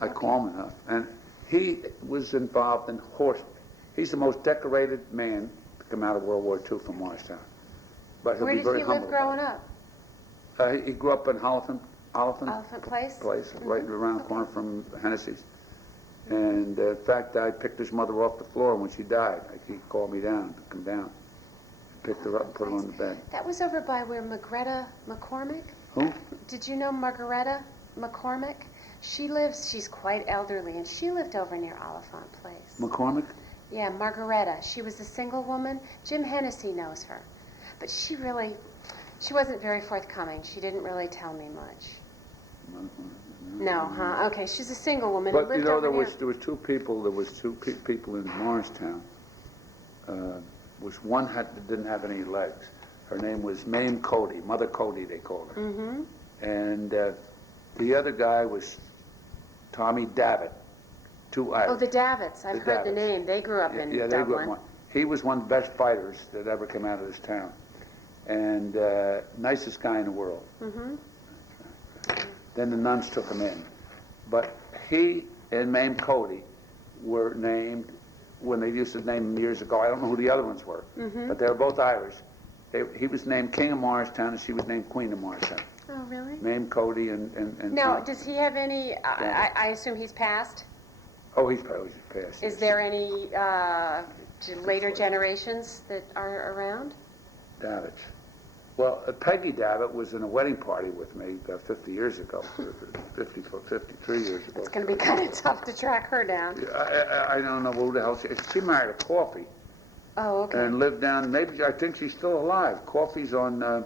I call him enough. And he was involved in horse. He's the most decorated man to come out of World War II from Morristown. But he'll Where be did very he humble live growing up? He grew up in Oliphant Place? Right around the corner from Hennessy's. And in fact, I picked his mother off the floor when she died. He called me down to come down. Picked her up and put her on the bed. That was over by where Margareta McCormick? Who? Did you know Margareta McCormick? She's quite elderly, and she lived over near Oliphant Place. McCormick? Yeah, Margareta. She was a single woman. Jim Hennessy knows her. But she wasn't very forthcoming. She didn't really tell me much. No, huh? Okay, she's a single woman. But who lived there over was two people in Morristown, which one didn't have any legs. Her name was Mame Cody, Mother Cody they called her. Mm-hmm. And the other guy was Tommy Davitt, two Irish. Oh, the Davitts. I've heard the name. They grew up in They grew up. He was one of the best fighters that ever came out of this town. And nicest guy in the world. Mm-hmm. Then the nuns took him in. But he and Mame Cody were named, when they used to name them years ago, I don't know who the other ones were, but they were both Irish. He was named King of Morristown and she was named Queen of Morristown. Oh, really? Mame Cody and Now, does he have any, I assume he's passed? Oh, he's probably passed. Is there any later generations that are around? Davitt. Well, Peggy Davitt was in a wedding party with me 50 years ago, 53 years ago. It's going to be kind of tough to track her down. I don't know who the hell she married a Coffee. Oh, okay. And lived down, I think she's still alive. Coffee's on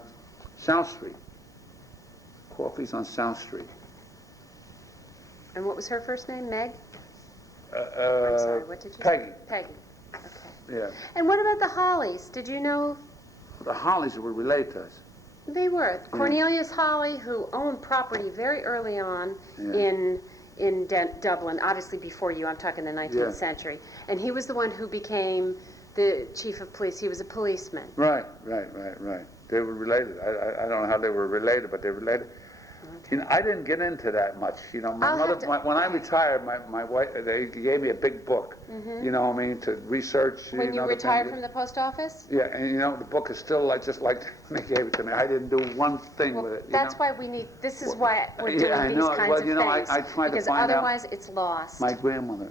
South Street. Coffee's on South Street. And what was her first name? Meg? I'm sorry, what did you Peggy. say? Peggy. Okay. Yeah. And what about the Hollies? Did you know? The Hollies were related to us. They were. Cornelius Holly, who owned property very early on in Dublin, obviously before you, I'm talking the 19th century. And he was the one who became the chief of police. He was a policeman. Right. They were related. I don't know how they were related, but they were related. You know, I didn't get into that much. You know, my I'll mother, have to- when I retired, my wife, they gave me a big book. You know what I mean, to research. When you know, retired from the post office? Yeah, and you know, the book is still like just like when they gave it to me. I didn't do one thing Well, with it. that's know? why we need, this is why we're Yeah, doing I these know. kinds Well, of you know, things. I tried to because find out- otherwise it's lost. My grandmother,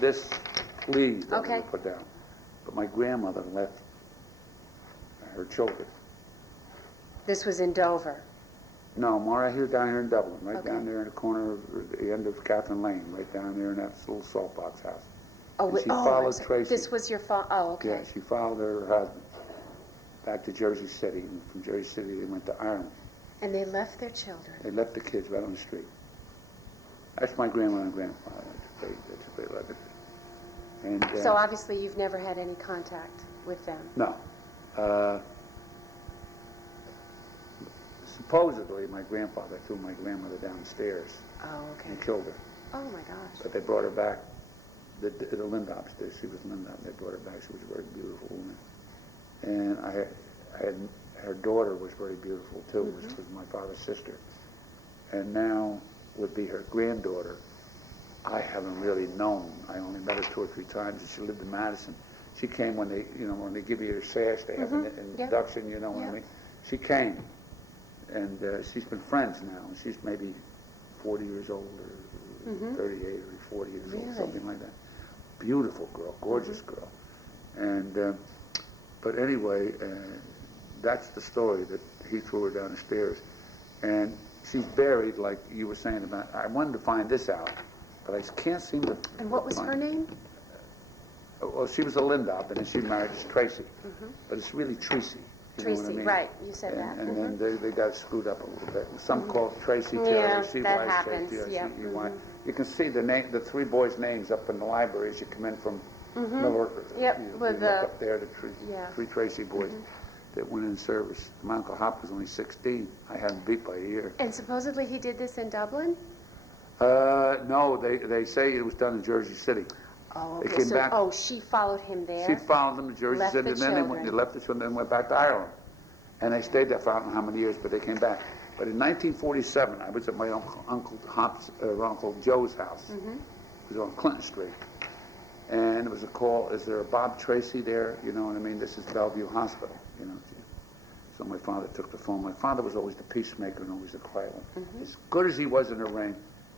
this leaves that Okay. we put down, but my grandmother left her children. This was in Dover. No, more right here, down here in Dublin, right Okay. down there in the corner of the end of Catherine Lane, right down there in that little salt box house. Oh, And she I'm followed sorry. Tracy. This was your oh, okay. Yeah, she followed her husband back to Jersey City, and from Jersey City they went to Ireland. And they left their children. They left the kids right on the street. That's my grandmother and grandfather. That's what they left it. And So obviously you've never had any contact with them. no. Supposedly, my grandfather threw my grandmother downstairs Oh, okay. and killed her. Oh my gosh. But they brought her back. The Lindops did. She was Lindop. They brought her back. She was a very beautiful woman. And I had her daughter was very beautiful too, which was my father's sister. And now would be her granddaughter. I haven't really known. I only met her 2 or 3 times. And she lived in Madison. She came when they, you know, when they give you your sash, they have an induction. You know what I mean? She came, and she's been friends now. She's maybe 40 years old, or 38, or 40 years old, something like that. Beautiful girl, gorgeous girl. And but anyway, that's the story, that he threw her down the stairs, and she's buried, like you were saying about. I wanted to find this out, but I can't seem to. And what was her name? Well, she was a Lindop, and then she married Tracy, but it's really Tracy. You know what I Tracy, mean? right, you said and, that. And then they got screwed up a little bit. Some call it Tracy Yeah, Taylor, that C-Y, happens, Tracy, yeah. You can see the 3 boys' names up in the library as you come in from Miller. Yep, you with look the- up there, the yeah. 3 Tracy boys that went in service. My Uncle Hop was only 16. I had him beat by a year. And supposedly he did this in Dublin? No, they say it was done in Jersey City. Oh, They okay. came back. Oh, she followed him there? She followed them to Jersey Left City, the and then children. they left the children and went back to Ireland. And they stayed there for I don't know how many years, but they came back. But in 1947, I was at my Uncle Hop's, Uncle Joe's house. It was on Clinton Street. And it was a call, is there a Bob Tracy there? You know what I mean? This is Bellevue Hospital, you know. So my father took the phone. My father was always the peacemaker and always the quiet one. As good as he was in the ring,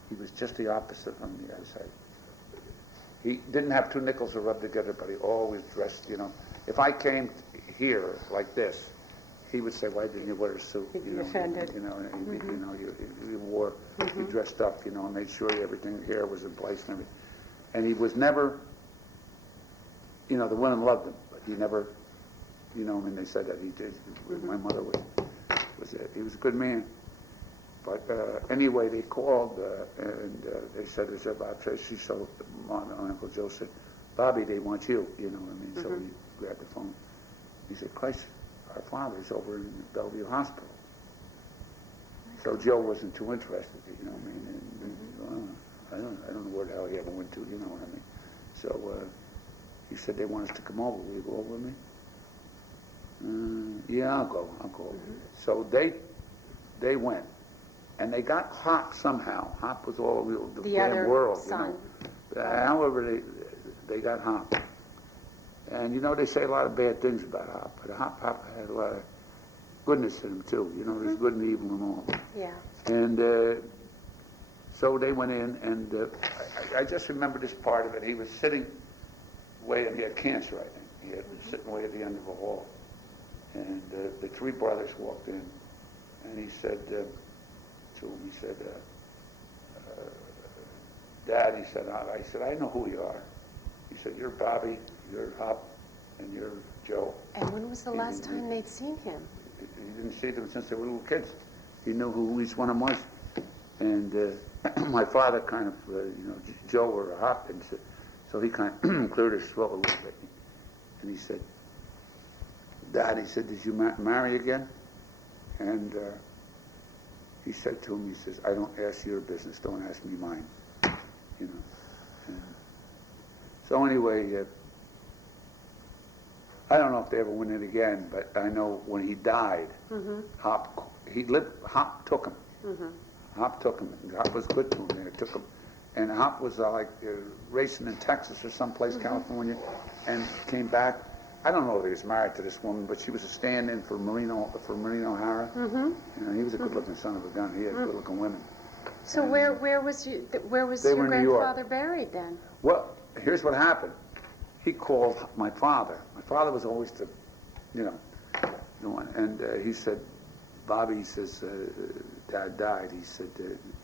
he was just the opposite on the other side. He didn't have 2 nickels to rub together, but he always dressed, you know. If I came here like this, he would say, "Why didn't you wear a suit?" He'd be You know, offended. You know, and, you know, you wore, you dressed up, you know, and made sure everything here was in place and everything. And he was never, you know, the women loved him, but he never, you know, I mean, they said that he did. My mother he was a good man. But anyway, they called and they said, "Is there about Tracy?" So my Uncle Joe said, "Bobby, they want you." You know what I mean? So he grabbed the phone. He said, "Christ, our father's over in Bellevue Hospital." So Joe wasn't too interested. You know what I mean? And, I don't know where the hell he ever went to. You know what I mean? So he said, "They want us to come over. Will you go over with me?" Yeah, I'll go. So they went. And they got Hop somehow. Hop was all the damn other world, son. you know. However, they got Hop. And, you know, they say a lot of bad things about Hop, but Hop had a lot of goodness in him, too. You know, there's good and evil and all. Yeah. And so they went in, and I just remember this part of it. He was sitting way, he had cancer, I think. He had been sitting way at the end of a hall. And the 3 brothers walked in, and he said to him, he said, "Dad," he said, I said, "I know who you are." He said, "You're Bobby, you're Hop, and you're Joe." And when was the last time they'd seen him? He didn't see them since they were little kids. He knew who each one of them was. And my father kind of, you know, Joe or Hop, and so he kind of cleared his throat a little bit. And he said, "Dad," he said, "did you marry again?" And he said to him, he says, "I don't ask your business, don't ask me mine." You know. And so anyway, I don't know if they ever went in again, but I know when he died, Hop took him. Hop took him. Hop was good to him. And it took him. And Hop was racing in Texas or someplace, California, and came back. I don't know if he was married to this woman, but she was a stand-in for Marino O'Hara. You know, he was a good-looking son of a gun. He had good-looking women. So And, where was they your were in New York. grandfather buried then? Well, here's what happened. He called my father. My father was always the one. And he said, Bobby, he says, Dad died. He said,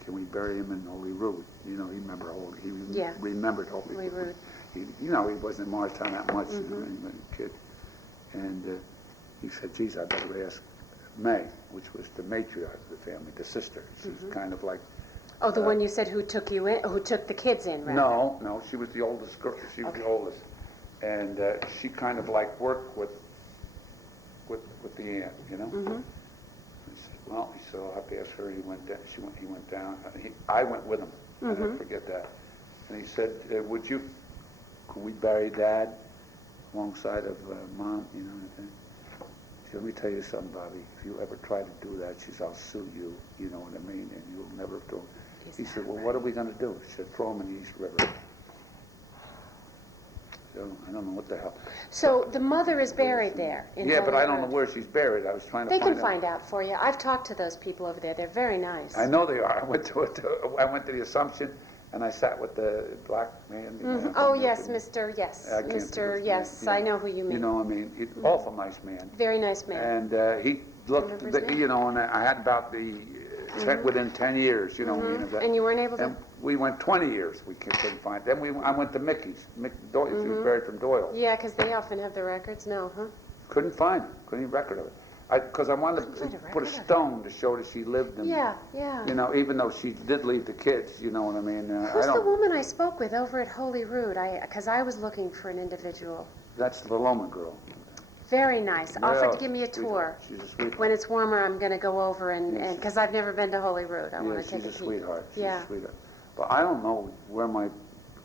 can we bury him in Holyrood? You know, he remembered Holyrood. He wasn't in Morristown that much, he was a kid. And he said, geez, I better ask May, which was the matriarch of the family, the sister. She was kind of like... Oh, the one you said who took the kids in, right? No, she was the oldest girl. She was the oldest. And she kind of like worked with the aunt, you know? He said, well, I'll have to ask her. He went down. I went with him. I never forget that. And he said, could we bury Dad alongside of Mom, you know? And he said, let me tell you something, Bobby. If you ever try to do that, she said, I'll sue you, you know what I mean? And you'll never do it. He said, well, what are we going to do? She said, throw him in the East River. So I don't know what the hell. So the mother is buried there in Yeah, but I don't know Holyrood. where she's buried. I was trying to They find can find out for you. I've talked to those people over there. They're very nice. I know they are. I went to the Assumption, and I sat with the black man. You know, Oh, yes, Mr. Yes. I can't think of Mr. his Yes, name. I know who you mean. You know, I mean, awful nice man. Very nice man. And he looked, Remember his name? you know, and I had about within 10 years, you know. I mean, of that. And you weren't able to? And we went 20 years. We couldn't find. Then I went to Mickey's. Doyle, she was buried from Doyle. Yeah, because they often have the records. No, huh? Couldn't find it. Couldn't even record of it. Because I wanted to Couldn't find a put a record of it. stone to show that she lived. And, Yeah. you know, even though she did leave the kids, you know what I mean. Who's the woman I spoke with over at Holyrood? Because I was looking for an individual. That's the Loma girl. Very nice. Offered to Yeah, give me a tour. She's a sweetheart. When it's warmer, I'm going to go over and because I've never been to Holyrood. I want to take a she's a peek. sweetheart. She's Yeah. a sweetheart. But I don't know where my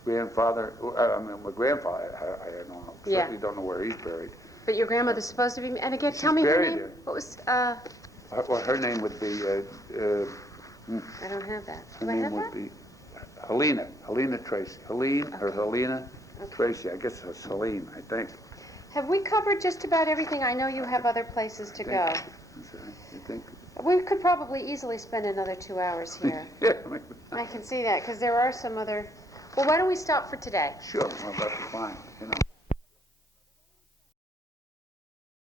grandfather. My grandfather. I don't know. Yeah. Certainly don't know where he's buried. But your grandmother's supposed to be. And again, tell She's me her buried name. there. What was? Well, her name would be. I don't have that. Her Do I name have would that? be Helena Tracy. Helena Tracy. I guess it's Helene. I think. Have we covered just about everything? I know you have other places to go. You think? We could probably easily spend another 2 hours here. Yeah. I mean, I can see that because there are some other. Well, why don't we stop for today? sure. Well, that's fine. You know.